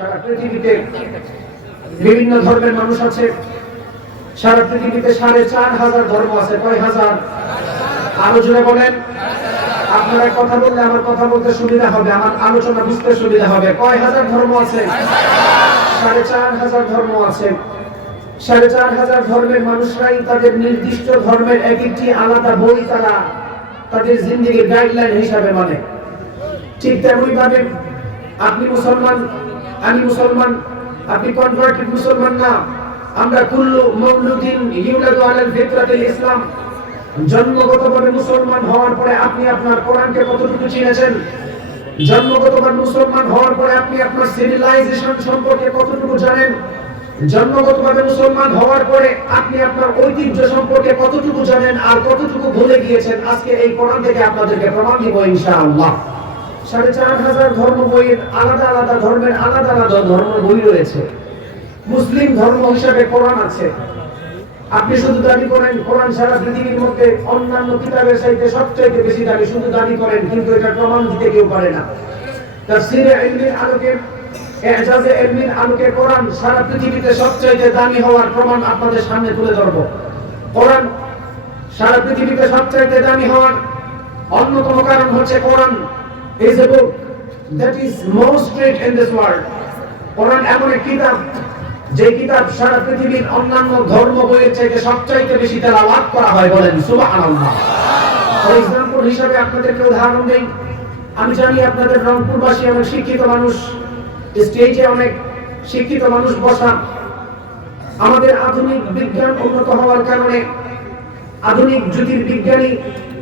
সারা পৃথিবীতে বিভিন্ন ধর্মের মানুষ আছে। সারা পৃথিবীতে 4,500 ধর্ম আছে। কয় হাজার? আরো জোরে বলেন। আপনারা কথা বললে আমার কথা বলতে সুবিধা হবে, আমার আলোচনা বুঝতে সুবিধা হবে। কয় হাজার ধর্ম আছে? 4,500 ধর্ম আছে। 4,500 ধর্মের মানুষরাই তাদের নির্দিষ্ট ধর্মের এক একটি আলাদা বই তারা তাদের জিন্দেগির গাইডলাইন হিসাবে মানে। ঠিক তেমনি ভাবে আপনি মুসলমান, আমি মুসলমান, আপনি কনভার্টেড মুসলমান না। আমরা কুল্লু মাউলুদিন ইউলাদু আলাল ফিতরাতিল ইসলাম। জন্মগতভাবে মুসলমান হওয়ার পরে আপনি আপনার কোরআনকে কতটুকু চিনেছেন? জন্মগতভাবে মুসলমান হওয়ার পরে আপনি আপনার সিভিলাইজেশন সম্পর্কে কতটুকু জানেন? জন্মগতভাবে মুসলমান হওয়ার পরে আপনি আপনার ঐতিহ্য সম্পর্কে কতটুকু জানেন আর কতটুকু ভুলে গিয়েছেন? আজকে এই কোরআন থেকে আপনাদেরকে প্রমাণ দিব ইনশাআল্লাহ। 4,500 ধর্ম বইয়ের আলাদা আলাদা ধর্মের আলাদা আলাদা ধর্ম বই রয়েছে। মুসলিম ধর্ম হিসাবে কোরআন আছে। আপনি শুধু দাবি করেন কোরআন সারা পৃথিবীর মধ্যে অন্যান্য কিতাবের চাইতে সবচেয়ে বেশি দাবি, শুধু দাবি করেন, কিন্তু এটা প্রমাণ দিতে কেউ পারে না। তাফসীরে ইলমির আলোকে, ইজাজে ইলমির আলোকে কোরআন সারা পৃথিবীতে সবচেয়ে দামি হওয়ার প্রমাণ আপনাদের সামনে তুলে ধরব। কোরআন সারা পৃথিবীতে সবচেয়ে দামি হওয়ার অন্যতম কারণ হচ্ছে কোরআন is a book that is most read in this world. কোরআন এমন এক কিতাব যে কিতাব সারা পৃথিবীর অন্যান্য ধর্ম বইয়ের চাইতে সবচাইতে বেশি তেলাওয়াত করা হয়। বলেন সুবহানাল্লাহ। ফর এক্সাম্পল হিসাবে আপনাদেরকে উদাহরণ দেই। আমি জানি আপনাদের রংপুরবাসী অনেক শিক্ষিত মানুষ, স্টেজে অনেক শিক্ষিত মানুষ বসা। আমাদের আধুনিক বিজ্ঞান উন্নত হওয়ার কারণে, আধুনিক জ্যোতির্বিজ্ঞানী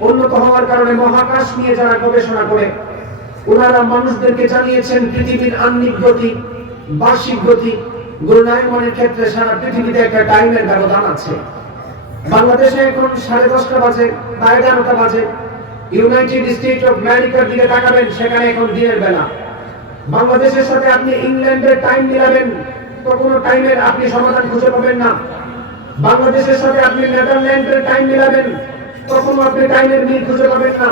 উন্নত হওয়ার কারণে মহাকাশ নিয়ে যারা গবেষণা করে, ওনারা মানুষদেরকে জানিয়েছেন পৃথিবীর আহ্নিক গতি, বার্ষিক গতি, ঘূর্ণায়মানের ক্ষেত্রে সারা পৃথিবীতে একটা টাইমের ব্যবধান আছে। বাংলাদেশে এখন 10:30 বাজে বা 11টা বাজে। ইউনাইটেড স্টেট অফ আমেরিকার দিকে তাকাবেন, সেখানে এখন দিনের বেলা। বাংলাদেশের সাথে আপনি ইংল্যান্ডের টাইম মিলাবেন, কখনো টাইমের আপনি সমাধান খুঁজে পাবেন না। বাংলাদেশের সাথে আপনি নেদারল্যান্ডের টাইম মিলাবেন, কখনো আপনি টাইমের মিল খুঁজে পাবেন না।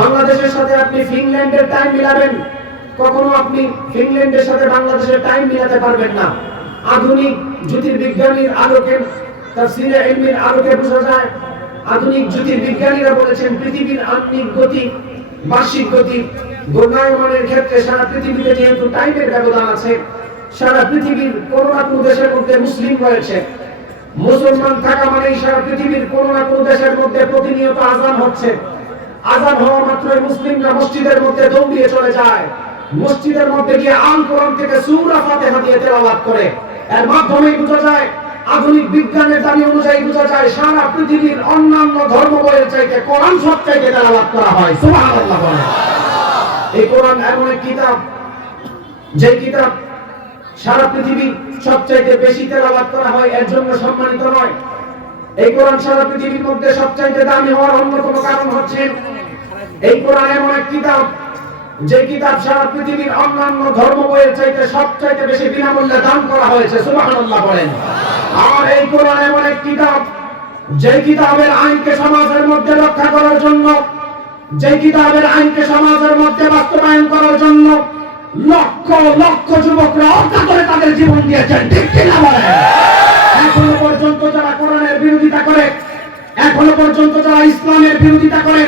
বাংলাদেশের সাথে আপনি ফিনল্যান্ডের টাইম মিলাবেন, কখনো আপনি ফিনল্যান্ডের সাথে বাংলাদেশের টাইম মিলাতে পারবেন না। আধুনিক জ্যোতির্বিজ্ঞানীর আলোকে, তাফসীরে ইলমির আলোকে বোঝা যায়, আধুনিক জ্যোতির্বিজ্ঞানীরা বলেছেন পৃথিবীর আহ্নিক গতি, বার্ষিক গতি, ঘূর্ণায়মানের ক্ষেত্রে সারা পৃথিবীতে যেহেতু টাইমের ব্যবধান আছে, সারা পৃথিবীর কোন না কোন দেশের মধ্যে মুসলিম রয়েছে। মুসলমান থাকা মানেই সারা পৃথিবীর কোন না কোন দেশের মধ্যে প্রতিনিয়ত আযান হচ্ছে। আযান হওয়া মাত্রই মুসলিমরা মসজিদের মধ্যে দৌড়িয়ে চলে যায়, মসজিদের মধ্যে গিয়ে আল কোরআন থেকে সূরা ফাতিহা দিয়ে তেলাওয়াত করে। এর মাধ্যমে বোঝা যায়, আধুনিক বিজ্ঞানের দাবি অনুযায়ী বোঝা যায়, সারা পৃথিবীর অন্যান্য ধর্ম বইয়ের চাইতে কোরআন সবচাইতে তেলাওয়াত করা হয়। সুবহানাল্লাহ বলেন। এই কোরআন এমন এক কিতাব, যে কিতাব সারা পৃথিবী সবচাইতে বেশি তেলাওয়াত করা হয়, এর জন্য সম্মানিত নয়। এই কোরআন সারা পৃথিবীর মধ্যে সবচাইতে দামি হওয়ার অন্যতম কারণ হচ্ছে এই কোরআন এমন এক কিতাব, যে কিতাব সারা পৃথিবীর অন্যান্য ধর্ম বইয়ের চাইতে সবচাইতে বেশি বিনামূল্যে দান করা হয়েছে। সুবহানাল্লাহ বলেন। আর এই কোরআন এমন এক কিতাব, যে কিতাবের আইনকে সমাজের মধ্যে রক্ষা করার জন্য, যে কিতাবের আইনকে সমাজের মধ্যে বাস্তবায়ন করার জন্য লক্ষ লক্ষ যুবকরা অকাতরে তাদের জীবন দিয়েছেন। ঠিক কিনা বলেন? এখনো পর্যন্ত যারা কোরআনের বিরোধিতা করে, এখনো পর্যন্ত যারা ইসলামের বিরোধিতা করে,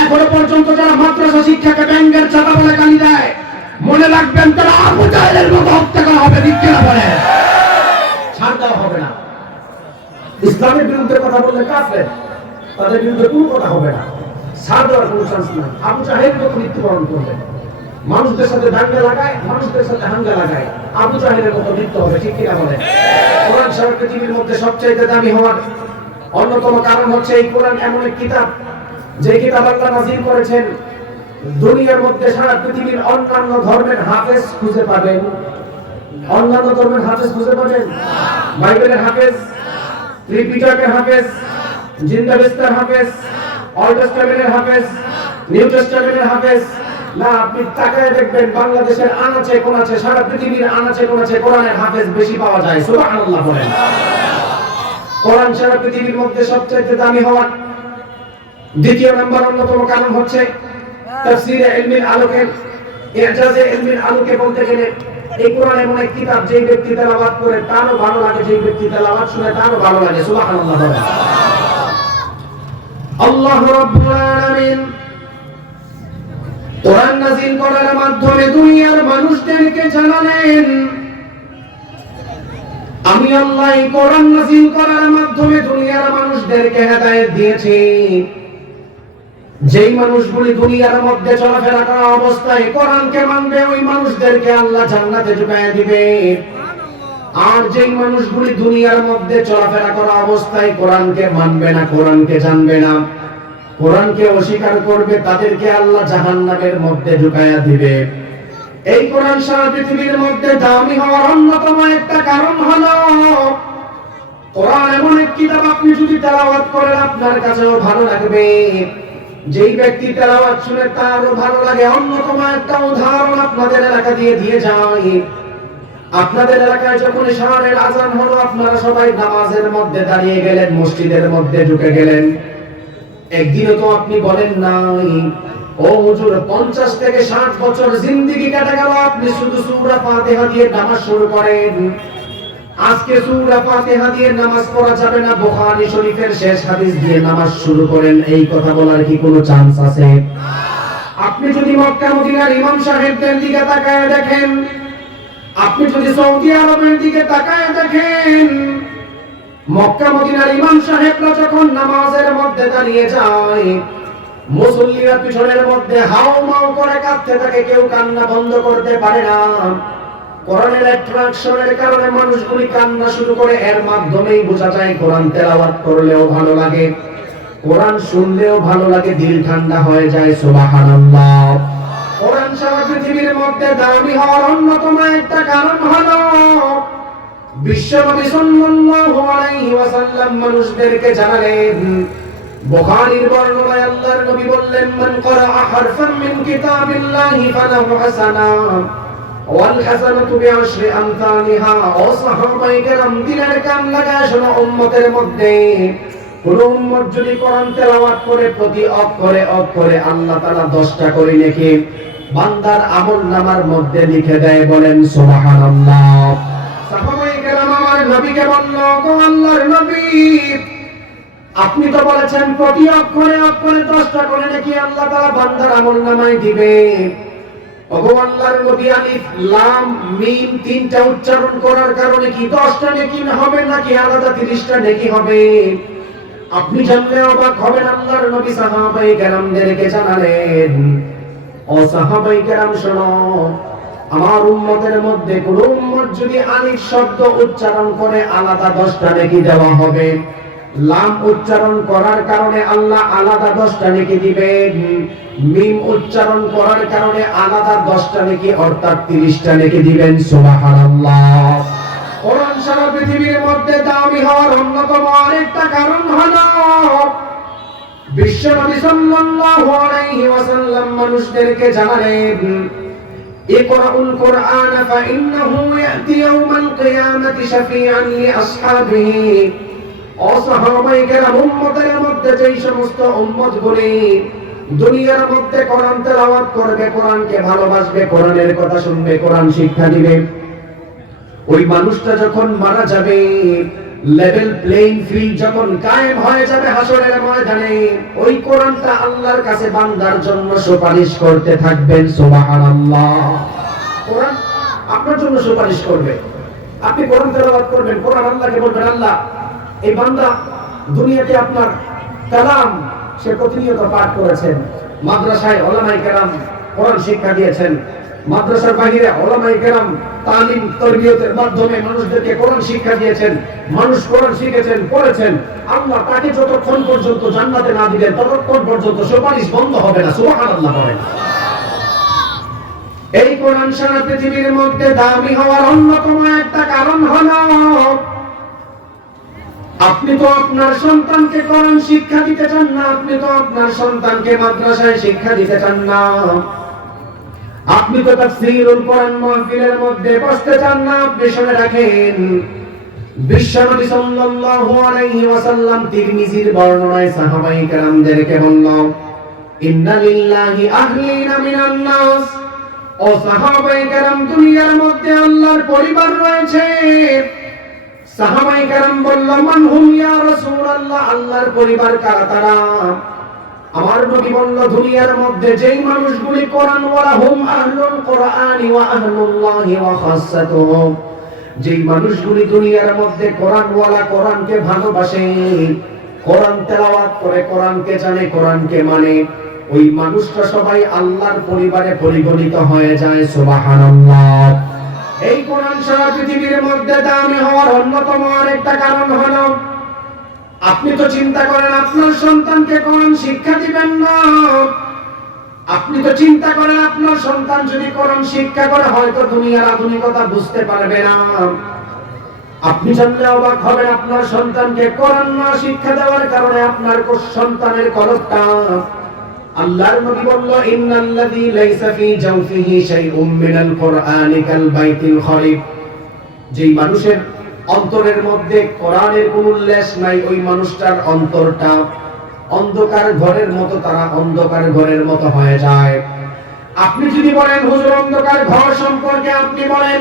এখনো পর্যন্ত যারা মাদ্রাসা শিক্ষাকে ব্যাঙের ছাতা বলে গালি দেয়, মনে রাখবেন তারা আবু জাহেলের মতো হত্যা করা হবে। ঠিক কিনা বলেন? ছাড় দেওয়া হবে না। ইসলামের বিরুদ্ধে কথা বললে কাফের, তাদের বিরুদ্ধে কোনো কথা হবে না, ছাড় দেওয়ার কোনো চান্স নাই। আবু জাহেল মতো মৃত্যুবরণ করবে, মানুষদের সাথে দাঙ্গা লাগায়, মানুষদের সাথে হাঙ্গা লাগায়, আবু জাহেলের মতো মৃত্যু হবে। ঠিক কিনা বলেন? কোরআন সারা পৃথিবীর মধ্যে সবচাইতে দামি হওয়ার অন্যতম কারণ হচ্ছে এই কোরআন এমন এক কিতাব, যে কিতাব আল্লাহ নাযিল করেছেন। দুনিয়ার মধ্যে সারা পৃথিবীর অন্যান্য ধর্মের হাফেজ খুঁজে পাবেন, অন্যান্য ধর্মের হাফেজ খুঁজে পাবেন? বাইবেলের হাফেজ, ত্রিপিটকের হাফেজ, জিন্দাবিস্তার হাফেজ, অল টেস্টামেন্টের হাফেজ, নিউ টেস্টামেন্টের হাফেজ না। আপনি তাকায় দেখবেন বাংলাদেশের আনাচে কোনাচে, সারা পৃথিবীর আনাচে কোনাচে কোরআনের হাফেজ বেশি পাওয়া যায়। সুবহানাল্লাহ বলেন। কোরআন সারা পৃথিবীর মধ্যে সবচেয়ে দামি হওয়ার দ্বিতীয় নম্বর অন্যতম কারণ হচ্ছে তাফসীরে ইলমির আলোকে, ইজাজে ইলমির আলোকে বলতে গেলে এই কোরআন এমন এক কিতাব, যে ব্যক্তি তেলাওয়াত করে তারও ভালো লাগে, যে ব্যক্তি তেলাওয়াত শুনে তারও ভালো লাগে। সুবহানাল্লাহ বলেন। আল্লাহ রাব্বুল আলামিন কোরআন নাযিল করার মাধ্যমে দুনিয়ার মানুষদেরকে জানালেন, আমি আল্লাহ এই কোরআন নাযিল করার মাধ্যমে দুনিয়ার মানুষদেরকে হেদায়েত দিয়েছি। যেই মানুষগুলি দুনিয়ার মধ্যে চলাফেরা করা অবস্থায় কোরআনকে মানবে, ওই মানুষদেরকে আল্লাহ জান্নাতে ঢুকায় দিবে। আর যেই মানুষগুলি দুনিয়ার মধ্যে চলাফেরা করা অবস্থায় কোরআনকে মানবে না, কোরআনকে জানবে না, কোরআনকে অস্বীকার করবে, তাদেরকে আল্লাহ জাহান্নামের মধ্যে ঢুকায়া দিবে। এই কোরআন সারা পৃথিবীর মধ্যে দামি হওয়ার অন্যতম একটা কারণ হলো কোরআন এমন এক কিতাব, আপনি যদি তেলাওয়াত করেন আপনার কাছেও ভালো লাগবে, যেই ব্যক্তি তেলাওয়াত শুনে তারও ভালো লাগে। অন্যতম একটা উদাহরণ আপনাদের এলাকা দিয়ে যাই। আপনাদের এলাকায় যখন শহরের আজান হলো, আপনারা সবাই নামাজের মধ্যে দাঁড়িয়ে গেলেন, মসজিদের মধ্যে ঢুকে গেলেন। একদিনও তো আপনি বলেন নাই, ও হুজুর 50 থেকে 60 বছর জিন্দেগি কেটে গেল, আপনি শুধু সূরা ফাতিহা দিয়ে নামাজ শুরু করেন। আজকে সূরা ফাতিহা দিয়ে নামাজ পড়া যাবে না, বুখারী শরীফের শেষ হাদিস দিয়ে নামাজ শুরু করেন, এই কথা বলার কি কোনো চান্স আছে? আপনি যদি মক্কা মদিনার ইমাম সাহেবদের দিকে তাকায় দেখেন, আপনি যদি সৌদি আরবের দিকে তাকায় দেখেন, মক্কা মদিনার ইমাম সাহেবরা যখন নামাজের মধ্যে দাঁড়িয়ে যায়, মুসল্লিরা পিছনের মধ্যে হাউমাউ করে কাঁদতে থাকে, কেউ কান্না বন্ধ করতে পারে না। কোরআনের অ্যাট্রাকশনের কারণে মানুষগুলি কান্না শুরু করে। এর মাধ্যমেই বোঝা যায় কোরআন তেলাওয়াত করলেও ভালো লাগে, কোরআন শুনলেও ভালো লাগে, দিল ঠান্ডা হয়ে যায়। সুবহানাল্লাহ। কোরআন সারা পৃথিবীর মধ্যে দামি হওয়ার অন্যতম একটা কারণ হলো বিশ্বনবী সাল্লাল্লাহু আলাইহি ওয়াসাল্লাম মানুষদেরকে জানালেন, বুখারীর বর্ণনায় আল্লাহর নবী বললেন, মান ক্বারাআ হারফান মিন কিতাবিল্লাহি ফালাহু হাসানা ওয়াল হাসানাতু বিআশরি আমসালিহা। ও সাহাবায়ে কেরাম, দিনের কান লাগায় শোনো, উম্মতের মধ্যে কোন উম্মত যদি কোরআন তেলাওয়াত করে প্রতি অক্ষরে আল্লাহ তাআলা 10টা করে নেকি বান্দার আমলনামার মধ্যে লিখে দেয়। বলেন সুবহানাল্লাহ। সাহাবায়ে কেরাম আমার নবীকে বলল, গো আল্লাহর নবী, আপনি তো বলেছেন প্রতি অক্ষরে 10টা করে নাকি আল্লাহ তাআলা বান্দার আমলনামায় দিবে। ওগো আল্লাহর নবী, আলিফ লাম মিম 3টা উচ্চারণ করার কারণে কি 10টা নেকি হবে নাকি আলাদা 30টা নেকি হবে? আপনি জানলে অবাক হবেন। আল্লাহর নবী সাহাবায়ে কেরামদেরকে জানালেন, ও সাহাবায়ে কেরাম শোনো, আমার উম্মতের মধ্যে কোন উম্মত যদি আলিফ শব্দ উচ্চারণ করে আলাদা 10টা নেকি দেওয়া হবে, লাম উচ্চারণ করার কারণে আল্লাহ আলাদা 10টা নেকি দিবেন, মিম উচ্চারণ করার কারণে আলাদা 10টা নেকি অর্থাৎ 30টা নেকি দিবেন। সুবহানাল্লাহ। কোরআন সারা পৃথিবীর মধ্যে দামি হওয়ার অন্যতম আরেকটা কারণ হলো বিশ্বনবী সাল্লাল্লাহু আলাইহি ওয়াসাল্লাম মানুষদেরকে জানালেন, ইকরাউল কুরআন ফাইন্নাহু ইয়াতি ইয়াউমাল কিয়ামাতি শাফিআন লিআসহাবিহি। ও সাহাবায়ে কেরাম, উম্মতের মধ্যে যেই সমস্ত উম্মতগুলি দুনিয়ার মধ্যে কোরআন তেলাওয়াত করবে, কোরআনকে ভালোবাসবে, কোরআনের কথা শুনবে, কোরআন শিক্ষা দিবে, ওই মানুষটা যখন মারা যাবে, লেভেল প্লেইং ফিল্ড যখন কায়েম হয়ে যাবে হাসরের ময়দানে, ওই কোরআনটা আল্লাহর কাছে বান্দার জন্য সুপারিশ করতে থাকবেন। সুবহানাল্লাহ। কোরআন আপনার জন্য সুপারিশ করবে। আপনি কোরআন তেলাওয়াত করবেন, কোরআন আল্লাহকে বলবেন, আল্লাহ এই বান্দা দুনিয়াতে আপনার কালাম সে প্রতিনিয়ত পাঠ করেছেন, মাদ্রাসায় উলামায়ে কেরাম কোরআন শিক্ষা দিয়েছেন, মাদ্রাসার বাইরে উলামায়ে কেরাম তালিম তরবিয়তের মাধ্যমে মানুষদেরকে কোরআন শিক্ষা দিয়েছেন, মানুষ কোরআন শিখেছেন, পড়েছেন। আল্লাহ তাকে যতক্ষণ পর্যন্ত জান্নাতে না দিবেন ততক্ষণ পর্যন্ত সুপারিশ বন্ধ হবে না। সুবহানাল্লাহ বলেন। এই কোরআন সারা পৃথিবীর মধ্যে দামি হওয়ার অন্যতম একটা কারণ হলো আপনি তো আপনার সন্তানকে কোরআন শিক্ষা দিতে চান না, আপনি তো আপনার সন্তানকে মাদ্রাসায় শিক্ষা দিতে চান না, আপনি তো তাফসীরুল কোরআন মাহফিলের মধ্যে বসতে চান না। আপনি শুনে রাখেন, বিশ্বনবী সাল্লাল্লাহু আলাইহি ওয়াসাল্লাম তিরমিজির বর্ণনায় সাহাবায়ে কেরামদেরকে বলল, ইন্না লিল্লাহি আহলিনা মিনান নাস। ও ও সাহাবায়ে কেরাম, দুনিয়ার মধ্যে আল্লাহর পরিবার রয়েছে। সাহাবায়ে কেরাম বলল, মান হুম ইয়া রাসূলুল্লাহ, আল্লাহর পরিবার কারা তারা? আমার নবী বলল, দুনিয়ার মধ্যে যেই মানুষগুলি কোরআন ওয়ালা হুম আহলুল কোরআনি ওয়া আহলুল্লাহি ওয়া খাসসাতুহু, যেই মানুষগুলি দুনিয়ার মধ্যে কোরআন ওয়ালা, কোরআনকে ভালোবাসে, কোরআন তেলাওয়াত করে, কোরআনকে জানে, কোরআনকে মানে, ওই মানুষটা সবাই আল্লাহর পরিবারে পরিগণিত হয়ে যায়। সুবহানাল্লাহ। এই কোরআন সারা পৃথিবীর মধ্যে দামি হওয়ার অন্যতম আরেকটা কারণ হলো, আপনি তো চিন্তা করেন আপনার সন্তানকে কোরআন শিক্ষা দিবেন না। আপনি তো চিন্তা করেন আপনার সন্তান যদি কোরআন শিক্ষা করে হয়তো দুনিয়ার আধুনিকতা বুঝতে পারবে না। আপনি জানলে অবাক হবেন, আপনার সন্তানকে কোরআন না শিক্ষা দেওয়ার কারণে আপনার সন্তানের কলবটা, আল্লাহর নবী বলল, ইন্নাল্লাযী লাইসা ফী জাওফিহি শাইউম মিনাল কুরআনি কাল বাইতিল খরিব, যেই মানুষের অন্তরের মধ্যে কোরআনের কোনো লেশ নাই, ওই মানুষটার অন্তরটা অন্ধকার ঘরের মতো, তারা অন্ধকার ঘরের মতো হয়ে যায়। আপনি যদি বলেন হুজুর অন্ধকার ঘর সম্পর্কে আপনি বলেন,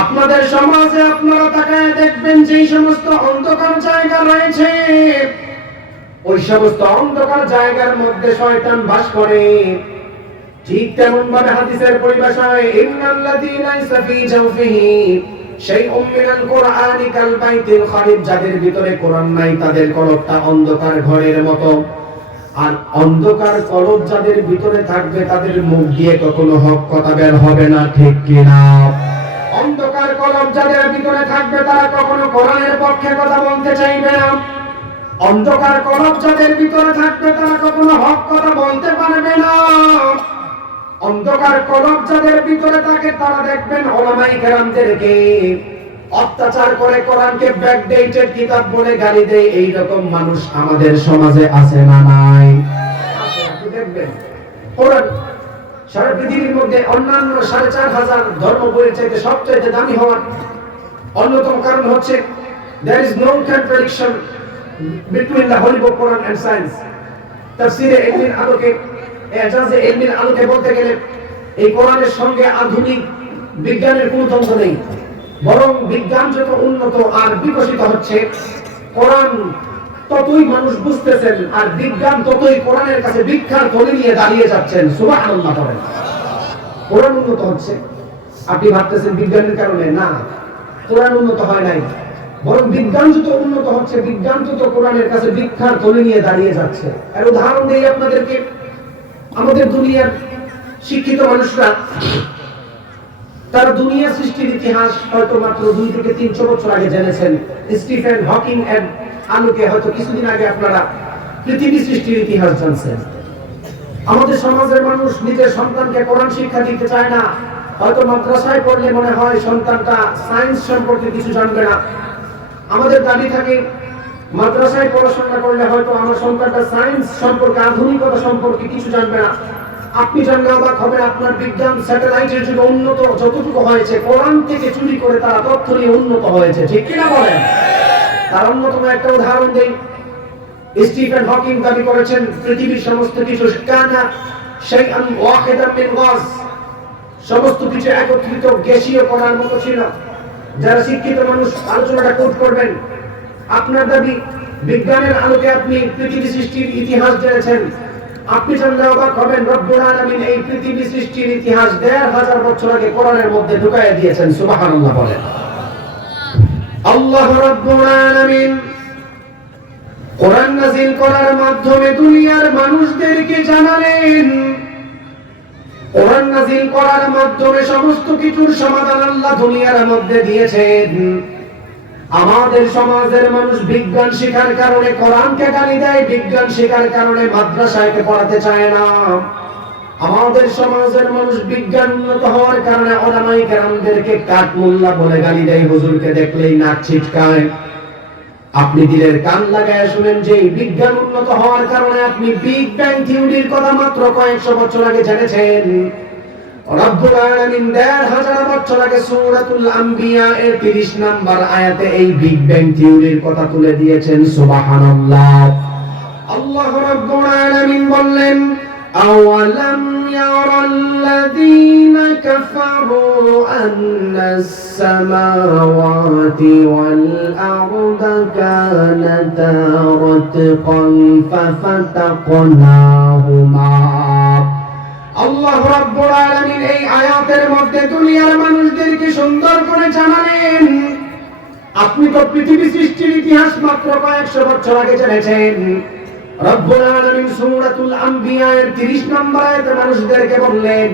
আপনাদের সমাজে আপনারা তাকায় দেখবেন যেই সমস্ত অন্ধকার জায়গা রয়েছে, ওই সমস্ত অন্ধকার জায়গার মধ্যে শয়তান বাস করে। ঠিক তেমন ভাবে হাদিসের পরিভাষায়, ইন্নাল্লাযী লাইসা ফী জাওফিহি শাইউম মিনাল কুরআনি কাল বাইতিল খরিব, যাদের ভিতরে কোরআন নাই তাদের কলবটা অন্ধকার ঘরের মতো। আর অন্ধকার কলব যাদের ভিতরে থাকবে তাদের মুখ দিয়ে কখনো হক কথা বের হবে না, ঠিক কিনা? অন্ধকার কলব যাদের ভিতরে থাকবে তারা কখনো কোরআনের পক্ষে কথা বলতে চাইবে না। অন্ধকার কলব যাদের ভিতরে থাকবে তারা কখনো হক কথা বলতে পারবে না। অন্ধকার কলব যাদের ভিতরে থাকে তারা দেখবেন উলামায়ে কেরামদেরকে অত্যাচার করে, কোরআনকে ব্যাকডেটেড কিতাব বলে গালি দেয়। এই রকম মানুষ আমাদের সমাজে আছে না নাই? আপনি দেখবেন কোরআন সারা পৃথিবীর মধ্যে অন্যান্য ৪,৫০০ ধর্ম বইয়ের চাইতে সবচেয়ে দামি হওয়ার অন্যতম কারণ হচ্ছে there is no contradiction between the Holy Book, Quran and science. তাফসীরে ইলমির আলোকে, এজাজে ইলমির আলোকে বলতে গেলে এই কোরআনের সঙ্গে আধুনিক বিজ্ঞানের কোনো দ্বন্দ্ব নেই, বরং বিজ্ঞান যত উন্নত আর বিকশিত হচ্ছে, কোরআন ততই মানুষ বুঝতেছেন আর বিজ্ঞান ততই কোরআনের কাছে ভিক্ষার থলি নিয়ে দাঁড়িয়ে যাচ্ছেন। সুবহানাল্লাহ বলেন। কোরআন উন্নত হচ্ছে, আপনি ভাবতেছেন বিজ্ঞানের কারণে, না, কোরআন উন্নত হয় নাই, বরং বিজ্ঞান যত উন্নত হচ্ছে বিজ্ঞান তত কোরআনের কাছে ভিক্ষার থলি নিয়ে দাঁড়িয়ে যাচ্ছে। এর উদাহরণ দেই আপনাদেরকে। আমাদের দুনিয়ার শিক্ষিত মানুষরা তারা দুনিয়া সৃষ্টির ইতিহাস হয়তো মাত্র 2 থেকে 300 বছর আগে জেনেছেন। স্টিফেন হকিং এর আলোকে হয়তো কিছুদিন আগে আপনারা পৃথিবী সৃষ্টির ইতিহাস জানছেন। আমাদের সমাজের মানুষ নিজের সন্তানকে কোরআন শিক্ষা দিতে চায় না। হয়তো মাদ্রাসায় পড়লে মনে হয় সন্তানটা সায়েন্স সম্পর্কে কিছু জানবে না। আমাদের দাবি থাকে মাদ্রাসায় পড়াশোনা করলে হয়তো আমার সন্তানটা সায়েন্স সম্পর্কে, আধুনিকতা সম্পর্কে কিছু জানবে না। আপনি জানলে অবাক হবেন, আপনার বিজ্ঞান স্যাটেলাইটের যুগে উন্নত যতটুকু হয়েছে, কোরআন থেকে চুরি করে তারা তথ্য নিয়ে উন্নত হয়েছে, ঠিক কিনা বলেন? তার অন্যতম একটা উদাহরণ দেই। স্টিফেন হকিং দাবি করেছেন পৃথিবীর সমস্ত কিছু কানা শাইআন ওয়াহিদান মিন গাজ, সমস্ত কিছু একত্রিত গ্যাসীয় কণার মতো ছিল। যারা শিক্ষিত মানুষ আলোচনাটা কোট করবেন, আপনার দাবি বিজ্ঞানের আলোকে আপনি পৃথিবী সৃষ্টির ইতিহাস জেনেছেন। আপনি জানলে অবাক হবেন, রব্বুল আলামিন এই পৃথিবী সৃষ্টির ইতিহাস ১৫০০ বছর আগে কোরআনের মধ্যে ঢুকাইয়া দিয়েছেন। সুবহানাল্লাহ বলেন। আল্লাহ রব্বুল আলামিন কোরআন নাযিল করার মাধ্যমে দুনিয়ার মানুষদেরকে জানালেন, কোরআন নাযিল করার মাধ্যমে সমস্ত কিছুর সমাধান আল্লাহ দুনিয়ার মধ্যে দিয়েছেন। আমাদের সমাজের মানুষ বিজ্ঞান শেখার কারণে কোরআনকে গালি দেয়, বিজ্ঞান শেখার কারণে মাদ্রাসায় পড়াতে চায় না। আমাদের সমাজের মানুষ বিজ্ঞান উন্নত হওয়ার কারণে উলামায়ে কেরামদেরকে কাঠমোল্লা বলে গালি দেয়, হুজুরকে দেখলেই নাক ছিটকায়। আপনি দিলের কান লাগায় শুনেন যে বিজ্ঞান উন্নত হওয়ার কারণে আপনি বিগ ব্যাং থিওরির কথা মাত্র কয়েকশো বছর আগে জেনেছেন। রব্বুল আলামিন ১৫০০ বছর আগে সূরাতুল আম্বিয়া এর ৩০ নম্বর আয়াতে এই বিগ ব্যাং থিওরির কথা তুলে দিয়েছেন। সুবহানাল্লাহ। আল্লাহ রব্বুল আলামিন বললেন, أولم ير الذين كفروا أن السماوات والأرض كانتا رتقا ففتقناهما আল্লাহ রাব্বুল আলামিন এই আয়াতের মধ্যে দুনিয়ার মানুষদেরকে সুন্দর করে জানালেন, আপনি তো পৃথিবী সৃষ্টির ইতিহাস মাত্র কয়েকশো বছর আগে জেনেছেন। রব্বুল আলামিন সূরাতুল আম্বিয়া এর 30 নম্বর আয়াতে মানুষদেরকে বললেন,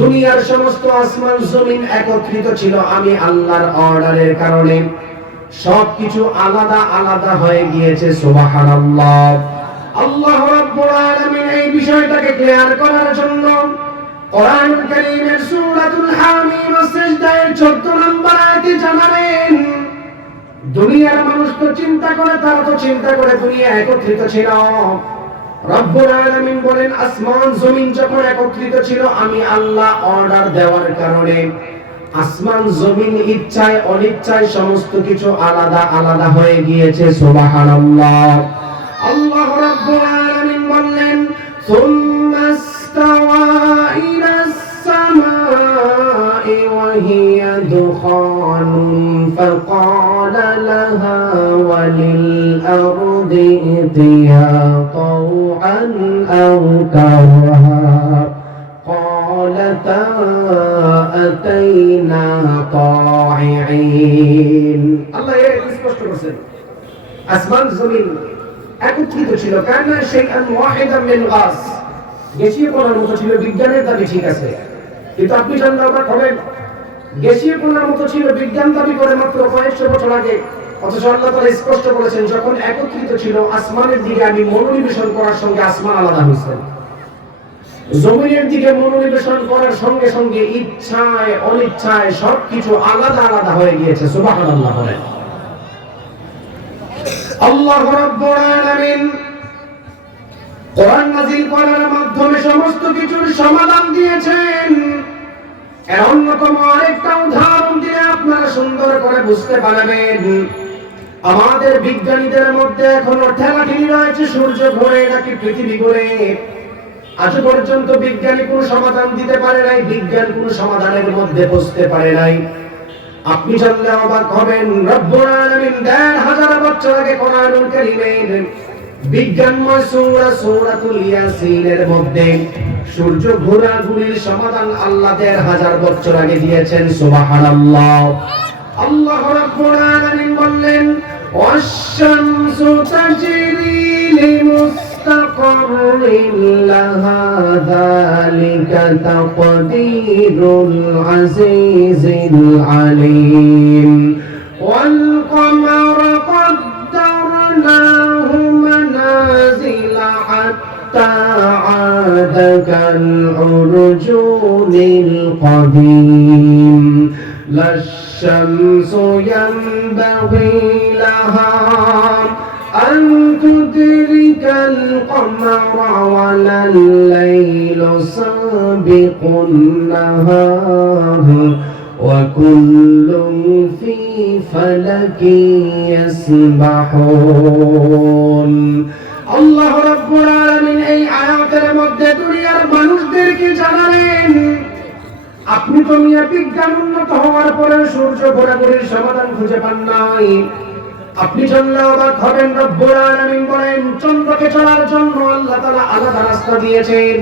দুনিয়ার সমস্ত আসমান জমিন একত্রিত ছিল আমি আল্লাহর অর্ডারের কারণে, সবকিছু আলাদা আলাদা হয়ে গিয়েছে। সুবহানাল্লাহ। আল্লাহ রাব্বুল আলামিন এই বিষয়টাকে ক্লিয়ার করার জন্য কোরআনুল কারীমের সূরাতুল হামিম সিজদার 14 নম্বর আয়াতে জানালেন, দুনিয়ার মানুষ তো চিন্তা করে, তারা তো চিন্তা করে দুনিয়া একত্রিত ছিল। রব্বুল আলামিন বলেন, আসমান জমিন যখন একত্রিত ছিল আমি আল্লাহ অর্ডার দেওয়ার কারণে আসমান জমিন ইচ্ছায় অনিচ্ছায় সমস্ত কিছু আলাদা আলাদা হয়ে গিয়েছে। সুবহানাল্লাহ। আল্লাহ রাব্বুল আলামিন বললেন, সুম্মা ইসতাওয়া ইলাস সামাই ওয়া হিয়া দুখানুন ফাকালা লাহা ওয়া লিল আরদি ইতিয়া তাওআন আও কারহা قالتا أتينا طاععين। আল্লাহ এর স্পষ্ট করেছেন, আসমান জমিন একত্রিত ছিল, কানা শাইআন ওয়াহিদান মিন গাস, গ্যাসীয় কণার মতো ছিল। বিজ্ঞানের দাবি ঠিক আছে, কিন্তু আপনি জানলে অবাক হবেন, গ্যাসীয় কণার মতো ছিল বিজ্ঞান দাবি করে মাত্র কয়েকশো বছর আগে, অথচ আল্লাহ তাআলা স্পষ্ট বলেছেন যখন একত্রিত ছিল আসমানের দিকে আমি মনোনিবেশন করার সঙ্গে আসমান আলাদা হয়েছে, জমিনের দিকে মনোনিবেশন করার সঙ্গে সঙ্গে ইচ্ছায় অনিচ্ছায় সবকিছু আলাদা আলাদা হয়ে গিয়েছে। সুবহানাল্লাহ। বলেন আল্লাহ রাব্বুল আলামিন কোরআন নাযিল করার মাধ্যমে সমস্ত কিছুর সমাধান দিয়েছেন। এর অন্যতম আরেকটা উদাহরণ দিয়ে আপনারা সুন্দর করে বুঝতে পারবেন। আমাদের বিজ্ঞানীদের মধ্যে এখনো ঠেলাঠেলি রয়েছে, সূর্য ঘোরে নাকি পৃথিবী ঘোরে। আজ পর্যন্ত বিজ্ঞানী কোনো সমাধান দিতে পারে নাই, বিজ্ঞান কোনো সমাধানের মধ্যে বসতে পারে নাই। আপনি জানলে অবাক হবেন, রব্বুল আলামিন ১,৫০০ বছর আগে কোরআনুল কারীমের বিজ্ঞানময় সূরা সূরাতুল ইয়াসিনের মধ্যে সূর্য ঘোরাঘুরির সমাধান আল্লাহ ১,৫০০ বছর আগে দিয়েছেন। সুবহানাল্লাহ। আল্লাহ রাব্বুল আলামিন বললেন, ওয়াশ-শামসু তাজরি লিমুস্তাকাররিন লাহা যালিকা তাকদীরুল আজিজিল আলীম ওয়াল কমারা قدرناه منازل حتى عاد كالعرجون القديم لا الشمس ينبغي لها أن تدرك القمر ولا الليل سابق النهار وكل في فلك يسبحون। আল্লাহ রাব্বুল আলামিন এই আয়াতের মধ্যে দুনিয়ার মানুষদেরকে জানালেন, আপনি তো মিয়া বিজ্ঞান উন্নত হওয়ার পরে সূর্য ঘোরাঘুরির সমাধান খুঁজে পান নাই। আপনি জানলে অবাক হবেন, রব্বুল আলামিন বলেন, চন্দ্রকে চলার জন্য আল্লাহ তাআলা আলাদা রাস্তা দিয়েছেন,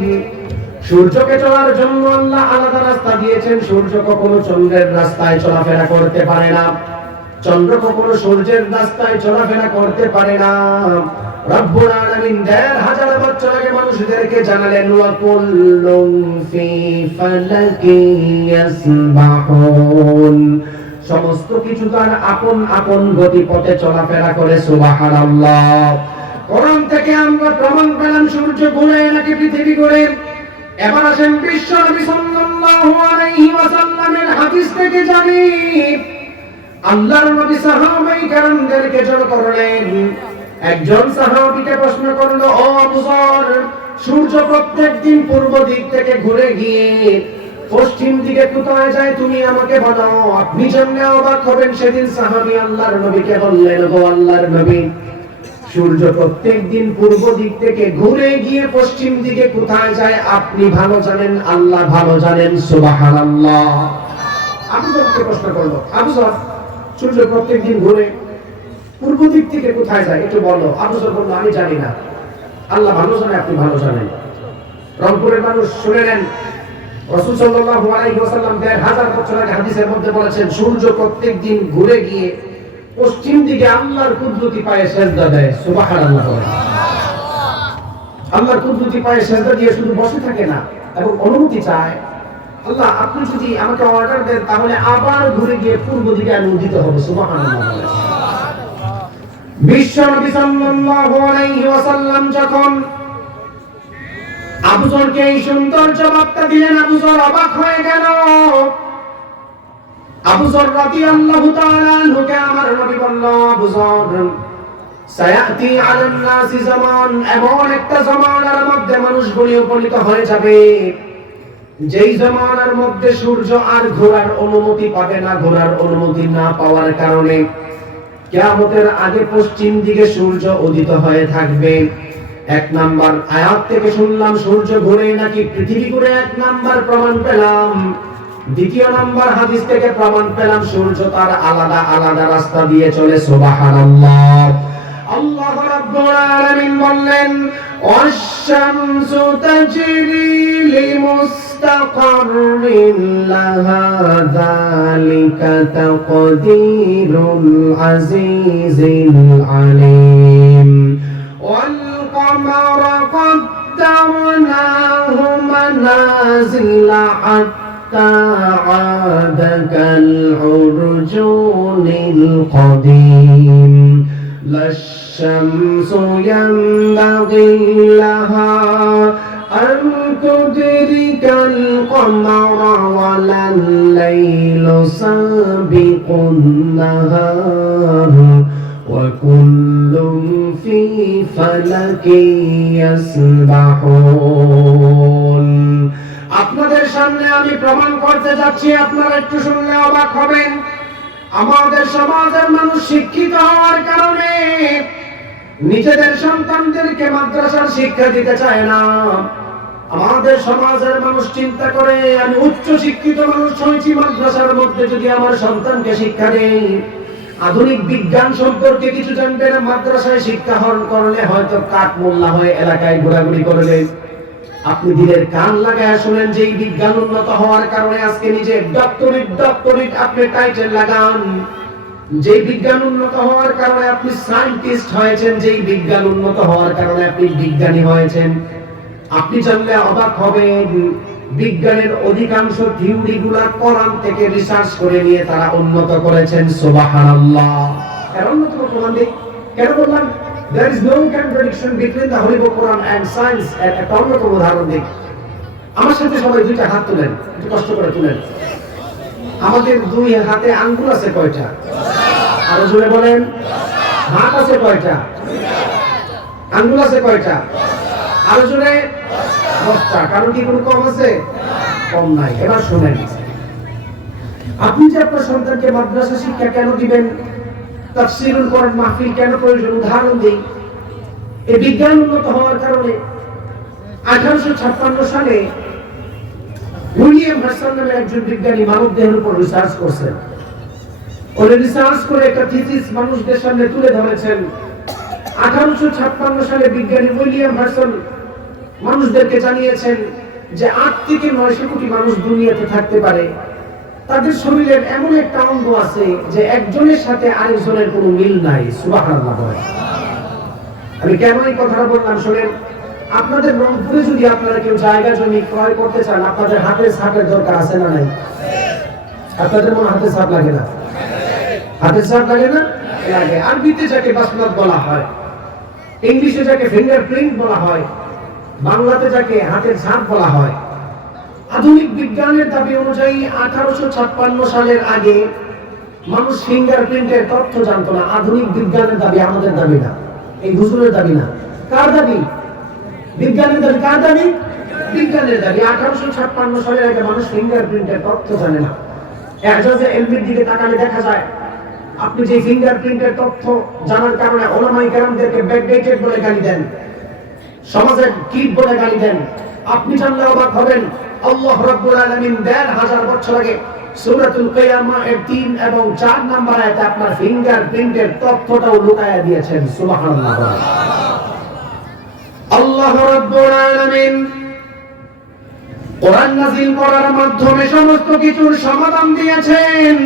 সূর্যকে চলার জন্য আল্লাহ আলাদা রাস্তা দিয়েছেন। সূর্য কখনো চন্দ্রের রাস্তায় চলাফেরা করতে পারে না, চন্দ্র কখনো সূর্যের রাস্তায় চলাফেরা করতে পারে না। রব্বুল আলামিন ১,৫০০ বছর আগে মানুষদেরকে জানালেন, ওয়া কুল্লুন ফি ফালাকি ইয়াসবাহুন, সমস্ত কিছু তার আপন আপন গতিপথে চলাফেরা করে। সুবহানাল্লাহ। কোরআন থেকে আমরা প্রমাণ পেলাম সূর্য ঘোরে নাকি পৃথিবী ঘোরে। এবার আসেন বিশ্ব নবী সাল্লাল্লাহু আলাইহি ওয়াসাল্লামের হাদিস থেকে জানি, আল্লাহর নবী সাহাবায়ে কেরামদেরকে জড়ো করলেন। একজন সাহাবীকে প্রশ্ন করলো, ও আবু যর, সূর্য প্রত্যেকদিন পূর্ব দিক থেকে ঘুরে গিয়ে পশ্চিম দিকে কোথায় যায় তুমি আমাকে বলো। আপনি জানলে অবাক হবেন, সেদিন সাহাবী আল্লাহর নবীকে বললেন, ও আল্লাহর নবী, সূর্য প্রত্যেকদিন পূর্ব দিক থেকে ঘুরে গিয়ে পশ্চিম দিকে কোথায় যায় আপনি ভালো জানেন, আল্লাহ ভালো জানেন। সুবহানাল্লাহ। আবু যরকে প্রশ্ন করলো, আবু যর, সূর্য প্রত্যেকদিন ঘুরে পূর্ব দিক থেকে কোথায় যায় একটু বলো। আবু যর বলল, আমি জানি না, আল্লাহ ভালো জানে, আপনি ভালো জানেন। রংপুরের মানুষ শুনে নেন, রাসূল সাল্লাল্লাহু আলাইহি ওয়াসাল্লাম ১৫০০ বছর আগে হাদিসের মধ্যে বলেছেন, সূর্য প্রত্যেকদিন ঘুরে গিয়ে পশ্চিম দিকে আল্লাহর কুদরতি পায়ে সেজদা দেয়। সুবহানাল্লাহ। আল্লাহর কুদরতি পায়ে সেজদা দিয়ে শুধু বসে থাকে না, এবং অনুমতি চায়, আল্লাহ আপনি যদি আমাকে অর্ডার দেন তাহলে আবার ঘুরে গিয়ে পূর্ব দিকে আমি উদিত হব। সুবহানাল্লাহ। বিশ্বনবী সাল্লাল্লাহু আলাইহি ওয়াসাল্লাম যখন আবু যরকে এই সুন্দর জবাবটা দিলেন, আবু যর অবাক হয়ে গেল। আবু যর রাদিয়াল্লাহু তাআলা আনহুকে আমার নবী বলল, আবু যর, সায়াতি আলান নাসি জামান, এমন একটা জামানার মধ্যে মানুষগুলি উপনীত হয়ে যাবে যেই জামানার মধ্যে সূর্য আর ঘোরার অনুমতি পাবে না। ঘোরার অনুমতি না পাওয়ার কারণে কিয়ামতের আগে পশ্চিম দিকে সূর্য উদিত হয়ে থাকবে। এক নাম্বার আয়াত থেকে শুনলাম সূর্য ঘুরে নাকি পৃথিবী ঘুরে, এক নাম্বার প্রমাণ পেলাম। দ্বিতীয় নাম্বার হাদিস থেকে প্রমাণ পেলাম সূর্য তার আলাদা আলাদা রাস্তা দিয়ে চলে। সুবহানাল্লাহ। আল্লাহ রাব্বুল আলামিন বললেন, ওয়াশ-শামসু তাজরি লিমুস্তাকাররিন লাহা যালিকা তাকদীরুল আজিজিল আলীম। والقمر قدرناه منازل حتى عاد كالعرجون القديم. لا الشمس ينبغي لها أن تدرك القمر ولا الليل سابق النهار وكل في فلك يسبحون. আপনাদের সামনে আমি প্রমাণ করতে যাচ্ছি, আপনারা একটু শুনলে অবাক হবেন। আমাদের সমাজের মানুষ শিক্ষিত হওয়ার কারণে নিজেদের সন্তানদেরকে মাদ্রাসার শিক্ষা দিতে চায় না। আমাদের সমাজের মানুষ চিন্তা করে, আমি উচ্চ শিক্ষিত মানুষ হয়েছি, মাদ্রাসার মধ্যে যদি আমার সন্তানকে শিক্ষা দেই, আধুনিক বিজ্ঞান সম্পর্কে কিছু জানবে না, মাদ্রাসায় শিক্ষা হরণ করলে হয়তো কাঠ মোল্লা হয়ে এলাকায় ঘোরাঘুরি করবে। আপনি দিলের কান লাগায় শুনেন যে এই বিজ্ঞান উন্নত হওয়ার কারণে আজকে নিজে ডক্টরেট আপনি টাইটেল লাগান। যে বিজ্ঞান উন্নত হওয়ার কারণে আপনি সায়েন্টিস্ট হয়েছেন, যে বিজ্ঞান উন্নত হওয়ার কারণে আপনি বিজ্ঞানী হয়েছেন। আপনি জানলে অবাক হবেন, বিজ্ঞানের অধিকাংশ থিওরি গুলা কোরআন থেকে রিসার্চ করে নিয়ে তারা উন্নত করেছেন। সুবহানাল্লাহ। এর অন্যতম প্রমাণ দিই, কেন বললাম there is no contradiction between the Holy Book Quran and science? একটা অন্যতম উদাহরণ দিই। আমার সাথে সবাই দুইটা হাত তুলেন, একটু কষ্ট করে তুলেন। আমাদের দুই হাতে আঙ্গুল আছে কয়টা? আরো জোরে বলেন। হাত আছে কয়টা? আঙ্গুল আছে কয়টা? আরো জোরে। 10টা। কারণ কি কোনো কম আছে? কম নাই। এবার শুনেন, আপনি যে আপনার সন্তানকে মাদ্রাসা শিক্ষা কেন দিবেন, তাফসীরুল কোরআন মাহফিল কেন প্রয়োজন, উদাহরণ দিই। এই বিজ্ঞান উন্নত হওয়ার কারণে 1856 সালে উইলিয়াম হার্সন নামের একজন বিজ্ঞানী মানব দেহের উপর রিসার্চ করছেন। উনি রিসার্চ করে একটা থিসিস মানুষদের সামনে তুলে ধরেছেন। 1856 সালে বিজ্ঞানী উইলিয়াম হার্সন মানুষদেরকে জানিয়েছেন যে 8 থেকে 900 কোটি মানুষ দুনিয়াতে থাকতে পারে। তাদের শরীরের এমন একটা অঙ্গ আছে যে একজনের সাথে আরেকজনের কোনো মিল নাই। সুবহানাল্লাহ। আমি কেন এই কথাটা বললাম শুনেন। আপনাদের রংপুরে যদি আপনারা কেউ জায়গা জমি ক্রয় করতে চান, আপনাদের হাতের ছাপের দরকার আছে না নাই? আপনাদের মনে হাতের ছাপ লাগে না? হাতের ছাপ লাগে না? লাগে। আরবিতে যাকে বাসমাত বলা হয়, ইংলিশে যাকে ফিঙ্গারপ্রিন্ট বলা হয়, বাংলাতে যাকে হাতের ছাপ বলা হয়। আধুনিক বিজ্ঞানের দাবি অনুযায়ী 1856 সালের আগে মানুষ ফিঙ্গারপ্রিন্টের তথ্য জানতো না। আধুনিক বিজ্ঞানের দাবি, আমাদের দাবি না, এই হুজুরের দাবি না। কার দাবি? বিজ্ঞানের দাবি। কার দাবি? বিজ্ঞানের দাবি। 1856 সালের আগে মানুষ ফিঙ্গারপ্রিন্টের তথ্য জানে না। এজাজে ইলমের দিকে তাকালে দেখা যায় আপনি যে ফিঙ্গারপ্রিন্টের তথ্য জানার কারণে ওলামায়ে কেরামদেরকে ব্যাকডেটেড বলে গালি দেন, সমাজের কীট বলে গালি দেন, আপনি জানলে অবাক হবেন আল্লাহ রাব্বুল আলামিন ১৫০০ বছর আগে সূরাতুল কিয়ামা এর ৩ এবং ৪ নম্বর আয়াতে আপনার ফিঙ্গারপ্রিন্টের তথ্যটাও লুকায়া দিয়েছেন। সুবহানাল্লাহ। আল্লাহ রাব্বুল আলামিন কোরআন নাযিল করার মাধ্যমে সমস্ত কিছুর সমাধান দিয়েছেন।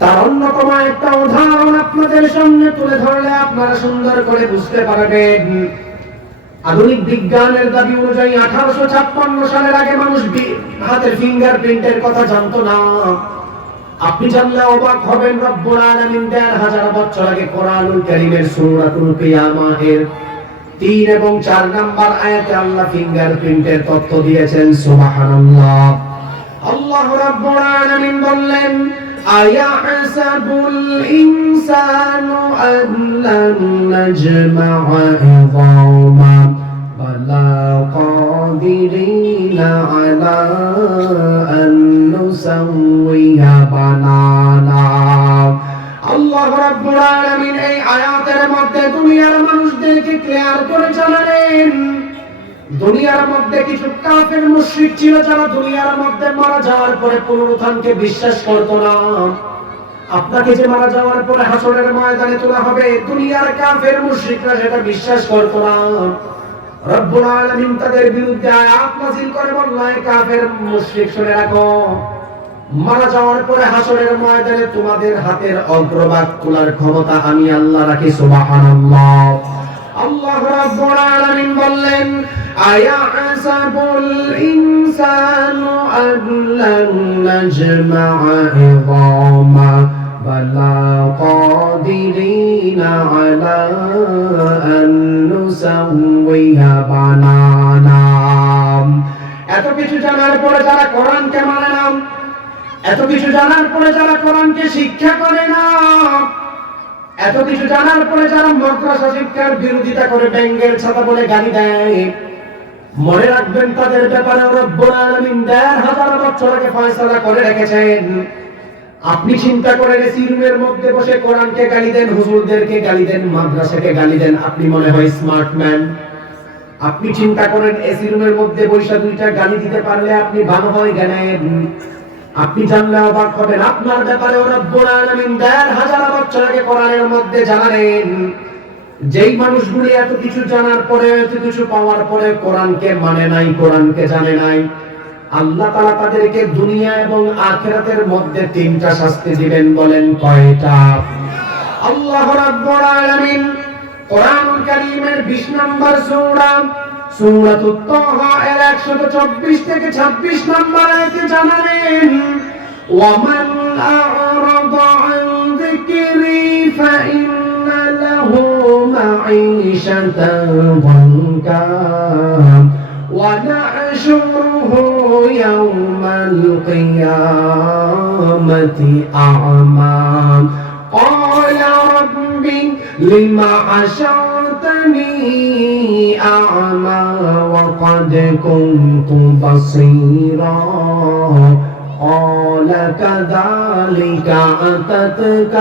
তার অন্যতম একটা উদাহরণ আপনাদের সামনে তুলে ধরলে আপনারা সুন্দর করে বুঝতে পারবেন। আধুনিক বিজ্ঞানের দাবি অনুযায়ী 1856 সালের আগে মানুষ হাতের ফিঙ্গারপ্রিন্টের কথা জানতো না। আপনি জানলে অবাক হবেন, রব্বুল আলামিন ১৫০০ বছর আগে কোরআনুল কারীমের সূরাতুল কিয়ামা এর ৩ এবং ৪ নম্বর আয়াতে আল্লাহ ফিঙ্গারপ্রিন্টের তথ্য দিয়েছেন। সুবহানাল্লাহ। আল্লাহ রাব্বুল আলামিন বললেন, আয়াহসাবুল ইনসানু আল্লান নাজমা'a ইযামা বালা কাদিরিনা আলা আন নুসাউইয়া বানানা। আল্লাহ রাব্বুল আলামিন এই আয়াতের মধ্যে দুনিয়ার মানুষদেরকে ক্লিয়ার করে জানালেন, দুনিয়ার মধ্যে কিছু কাফের মুশরিক ছিল যারা দুনিয়ার মধ্যে মারা যাওয়ার পরে পুনরুত্থানকে বিশ্বাস করত না। আপনাকে যে মারা যাওয়ার পরে হাসরের ময়দানে তোলা হবে, দুনিয়ার কাফের মুশরিকরা সেটা বিশ্বাস করত না। রব্বুল আলামিন তাদের বিরুদ্ধে আয়াত নাযিল করে বললেন, কাফের মুশরিক শুনে রাখো, মারা যাওয়ার পরে হাসরের ময়দানে তোমাদের হাতের অগ্রভাগ তোলার ক্ষমতা আমি আল্লাহ রাখি। সুবহানাল্লাহ। আল্লাহ রাব্বুল আলামিন বললেন, আয়াহসাবুল ইনসানু আল্লান নাজমা'a ইযামা বালা কাদিরিনা আলা আন নুসাউইয়া বানানা। এত কিছু জানার পরে যারা কোরআনকে মানে না, এত কিছু জানার পরে যারা কোরআনকে শিক্ষা করে না, এত কিছু জানার পরে যারা মাদ্রাসা শিক্ষার বিরোধিতা করে ব্যঙ্গের ছাতা বলে গালি দেয়, মনে রাখবেন তাদের ব্যাপারে রব্বুল আলামিন ১৫০০ বছর আগে ফয়সালা করে রেখেছেন। আপনি চিন্তা করেন, এসি রুমের মধ্যে বসে কোরআনকে গালি দেন, হুজুরদেরকে গালি দেন, মাদ্রাসাকে গালি দেন, আপনি মনে হয় স্মার্ট ম্যান। আপনি চিন্তা করেন, এসি রুমের মধ্যে বসে দুইটা গালি দিতে পারলে আপনি ভালো হয় জ্ঞানের। আপনি জানলে অবাক হবেন, আপনার ব্যাপারে রব্বুল আলামিন ১৫০০ বছর আগে কোরআনের মধ্যে জানালেন। যেই মানুষগুলি এত কিছু জানার পরে, এত কিছু পাওয়ার পরে কোরআনকে মানে নাই, কোরআনকে জানে নাই, আল্লাহ তাআলা তাদেরকে দুনিয়া এবং আখিরাতের মধ্যে ৩টা শাস্তি দিবেন। বলেন কয়টা? আল্লাহ রাব্বুল আলামিন কোরআনুল কারীমের ২০ নম্বর সূরা সূরাতুত তাহা এর ১২৪ থেকে ২৬ নম্বর আয়াতে জানালেন, ওয়ামান আ'রাদা আন যিকরি ফাইন্না লাহু মাঈশাতান দানকা ওয়া নাহশুরুহু ইয়াওমাল কিয়ামাতি আ'মা ক্বালা রাব্বি লিমা হাশারতানি আ'মা ওয়া ক্বাদ কুনতু বাসীরা قال كذلك أتتك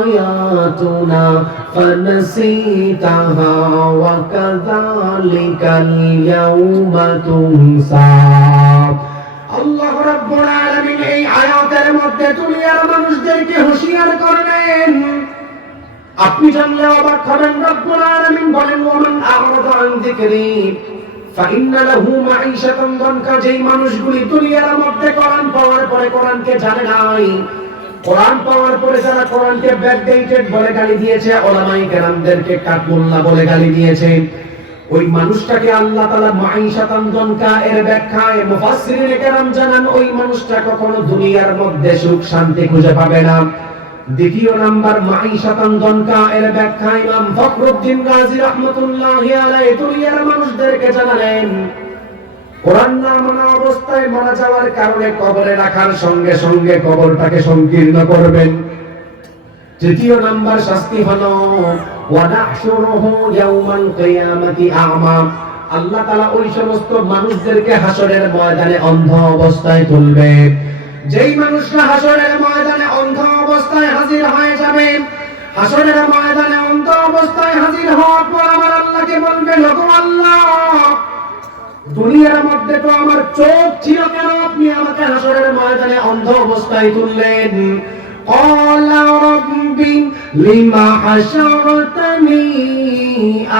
آياتنا فنسيتها وكذلك اليوم تنسى। আল্লাহ রাব্বুল আলামিন এই আয়াতের মধ্যে দুনিয়ার মানুষদেরকে হুঁশিয়ার করলেন। আপনি জানলে অবাক হবেন, রব্বুল আলামিন বলেন, ওয়ামান আ'রাদা আন যিকরি ফাইন্না লাহু মাঈশাতান দানকা। যেই মানুষগুলি দুনিয়ার মধ্যে কোরআন পাওয়ার পরে কোরআনকে জানে নাই, কোরআন পাওয়ার পরে যারা কোরআনকে ব্যাকডেটেড বলে গালি দিয়েছে, উলামায়ে কেরামদেরকে কাঠমোল্লা বলে গালি দিয়েছে, ওই মানুষটাকে আল্লাহ তাআলা মাঈশাতান দানকা এর ব্যাখ্যায় মুফাসসিরিনে কেরাম জানান, ওই মানুষটা কখনো দুনিয়ার মধ্যে সুখ শান্তি খুঁজে পাবে না। দ্বিতীয় নাম্বার, মাঈশাতান দানকা এর ব্যাখ্যা ইমাম ফখরুদ্দিন রাজি রাহমাতুল্লাহি আলাইহি দুনিয়ার মানুষদেরকে জানালেন, কোরআন না মানা অবস্থায় মারা যাওয়ার কারণে কবরে রাখার সঙ্গে সঙ্গে কবরটাকে সংকীর্ণ করবেন। তৃতীয় নাম্বার শাস্তি হলো ওয়া নাহশুরুহু ইয়াওমাল কিয়ামাতি আ'মা। আল্লাহ তাআলা ওই সমস্ত মানুষদেরকে হাসরের ময়দানে অন্ধ অবস্থায় তুলবে। যেই মানুষরা হাসরের ময়দানে অন্ধ অবস্থায় হাজির হয়ে যাবে, হাসরের ময়দানে অন্ধ অবস্থায় হাজির হওয়ার পর আমার আল্লাহকে বলবে, ওগো আল্লাহ, দুনিয়ার মধ্যে তো আমার চোখ ছিল, কেন আপনি আমাকে হাসরের ময়দানে অন্ধ অবস্থায় তুললেন? قال رب لما حشرتني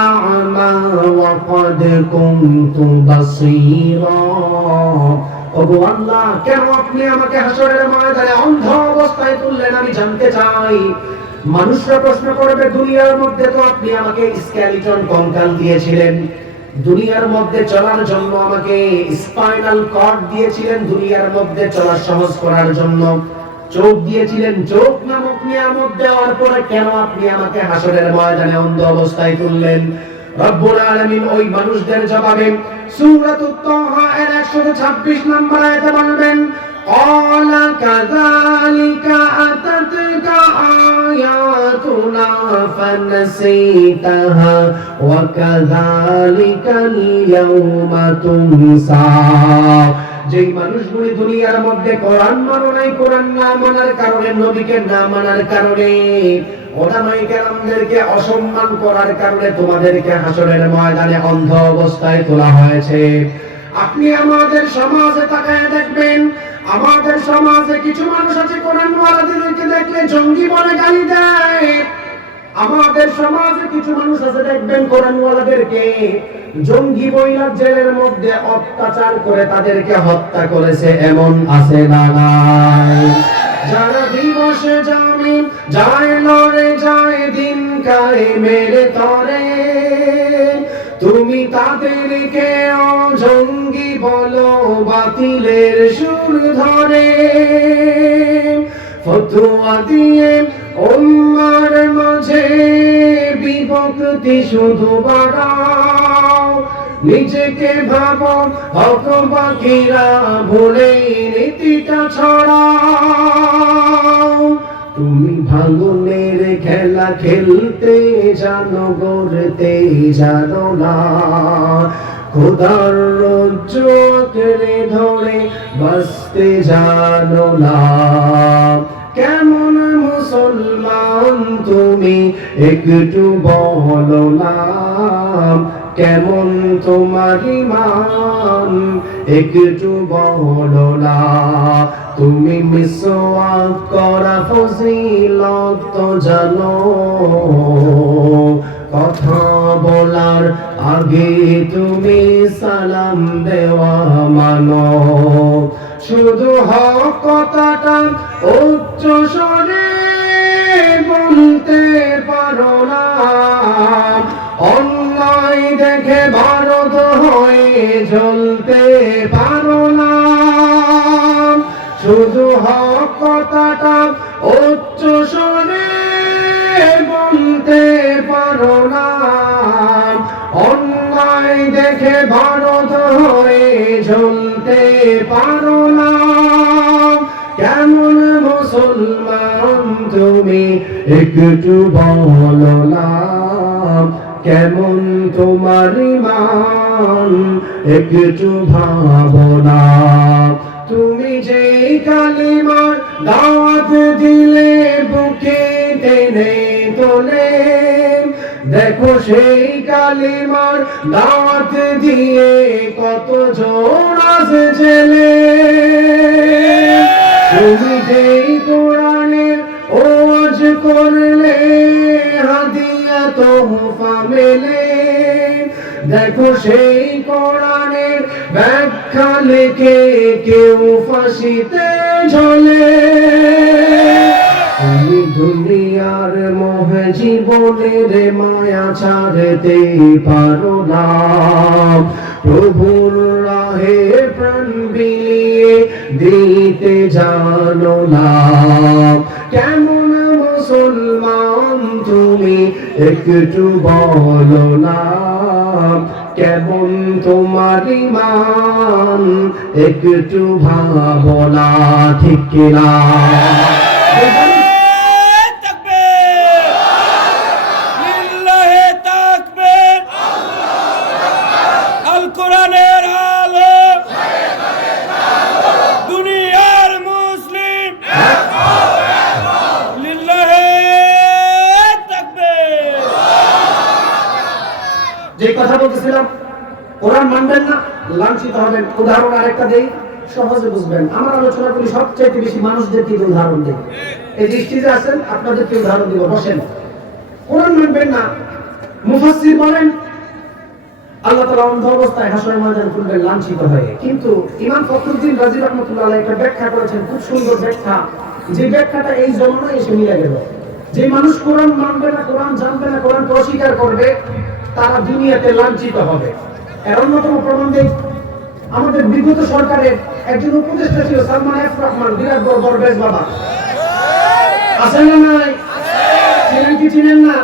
أعمى وقد كنت بصيرا। ওগো আল্লাহ, কেন আপনি আমাকে হাসরের ময়দানে অন্ধ অবস্থায় তুললেন, আমি জানতে চাই। মানুষরা প্রশ্ন করবে, দুনিয়ার মধ্যে তো আপনি আমাকে স্কেলিটন কঙ্কাল দিয়েছিলেন, দুনিয়ার মধ্যে চলার জন্য আমাকে স্পাইনাল কর্ড দিয়েছিলেন, দুনিয়ার মধ্যে চলা সহজ করার জন্য চোখ দিয়েছিলেন, চোখ নামক নিয়ামত দেওয়ার পরে কেন আপনি আমাকে হাসরের ময়দানে অন্ধ অবস্থায় তুললেন? রব্বুল আলামিন ওই মানুষদের জবাবে সূরাতুত তাহা এর 126 নম্বর আয়াতে বলবেন, قال كذلك أتتك آياتنا فنسيتها وكذلك اليوم تنسى। যেই মানুষগুলি দুনিয়ার মধ্যে কোরআন মানে নাই, কোরআন না মানার কারণে, নবীকে না মানার কারণে, ওলামায়ে কেরামদেরকে অসম্মান করার কারণে তোমাদেরকে হাসরের ময়দানে অন্ধ অবস্থায় তোলা হয়েছে। আপনি আমাদের সমাজে তাকায় দেখবেন, আমাদের সমাজে কিছু মানুষ আছে কোরআন ওয়ালাদেরকে দেখলে জঙ্গি বলে গালি দেয়। আমাদের সমাজে কিছু মানুষ আছে দেখবেন কোরআন ওয়ালাদেরকে জঙ্গি বইলা জেলের মধ্যে অত্যাচার করে তাদেরকে হত্যা করেছে, এমন আছে না নাই? যারা দিবসে জামিন যায় লড়ে যায় দিন কায়েমের তরে, তুমি তাদেরকে জঙ্গি বলো বাতিলের সুর ধরে। ফতোয়া দিয়ে উম্মার মাঝে বিভক্তি শুধু বাড়াও, নিজেকে ভাবো হক বাকিরা ভুলে নীতিটা ছড়াও। তুমি ভাঙনের খেলা খেলতে জানো, গড়তে জানো না, খোদার রজ্জু আঁকড়ে ধরে বাঁচতে জানো না। কেমন মুসলমান তুমি একটু বলো না, কেমন তোমার ঈমান একটু বলো না। তুমি মিসওয়াক করা ফজিলত তো জানো, কথা বলার আগে তুমি সালাম দেওয়া মানো। শুধু হক কথাটা উচ্চ স্বরে বলতে পারো না, অন্যায় দেখে ভারত হয়ে জ্বলতে পারো না। শুধু হক কথাটা উচ্চ স্বরে বলতে পারো না, অন্যায় দেখে ভারত হয়ে জ্বলতে পারো না। কেমন মুসলমান তুমি একটু বলো না, কেমন তোমার ঈমান একটু ভাবনা। তুমি যে কালিমার দাওয়াত দিলে বুকে টেনে তোলে, দেখো সেই কালিমার দাওয়াত দিয়ে কত জন আছে জেলে। তুমি যেই কোরআনের ওয়াজ করলে হাদিয়া তোহফা মেলে, দেখো সেই কোরআনের ব্যাখ্যা লিখে কেউ ফাঁসিতে ঝোলে। তুমি দুনিয়ার মোহ জীবনের মায়া ছাড়তে পারো না, প্রভুর রাহে প্রাণ বিলিয়ে দিতে জানো না। কেমন মুসলমান তুমি একটু বলো না, কেমন তোমার ঈমান একটু ভাবনা। ঠিক কিনা? কোরআনের আলো দুনিয়ার মুসলিম যে কথা বলতেছিলাম, কোরআন মানবেন না, লাঞ্ছিত হবেন। উদাহরণ আরেকটা দেই, সহজে বুঝবেন। আমার আলোচনাগুলি সবচেয়ে বেশি মানুষদেরকে উদাহরণ দেই। এই যে স্টেজে আছেন, আপনাদেরকে উদাহরণ দিব, বসেন। কোরআন মানবেন না, মুফাসসির বলেন আল্লাহ তাআলা অন্ধ অবস্থায় হাসরের ময়দানে তুলবেন লাঞ্ছিত হয়ে। কিন্তু ইমাম ফখরুদ্দিন রাজি রাহমাতুল্লাহ আলাইহি একটা ব্যাখ্যা করেছেন, খুব সুন্দর ব্যাখ্যা, যে ব্যাখ্যাটা এই জমানায় এসে মিলে গেল। যে মানুষ কোরআন মানবে না, কোরআন জানবে না, কোরআনকে অস্বীকার করবে, তারা দুনিয়াতে লাঞ্ছিত হবে। এর অন্যতম প্রমাণ দেই, আমাদের বিগত সরকারের একজন উপদেষ্টা ছিল সালমান এফ রহমান, বিরাট বড় দরবেশ বাবা, আছেন না নাই? চিনেন কি চিনেন না?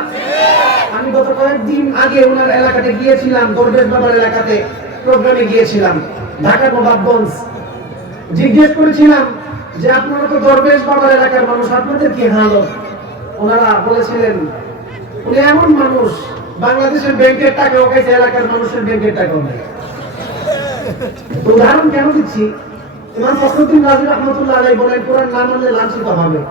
আমি গত কয়েকদিন আগে ওনার এলাকাতে গিয়েছিলাম, দরবেশ বাবার এলাকাতে প্রোগ্রামে গিয়েছিলাম, ঢাকা নবাবগঞ্জ। জিজ্ঞেস করেছিলাম যে আপনারা তো দরবেশ বাবার এলাকার মানুষ, আপনাদের কি হালত? ওনারা বলেছিলেন উনি এমন মানুষ, বাংলাদেশের ব্যাংকের টাকাও খাইছে, এলাকার মানুষের ব্যাংকের টাকাও নাই। উদাহরণ কেন দিচ্ছি, ইমাম ফখরুদ্দিন রাজি রাহমাতুল্লাহ আলাইহি বলেন কোরআন না মানলে লাঞ্ছিত হবে।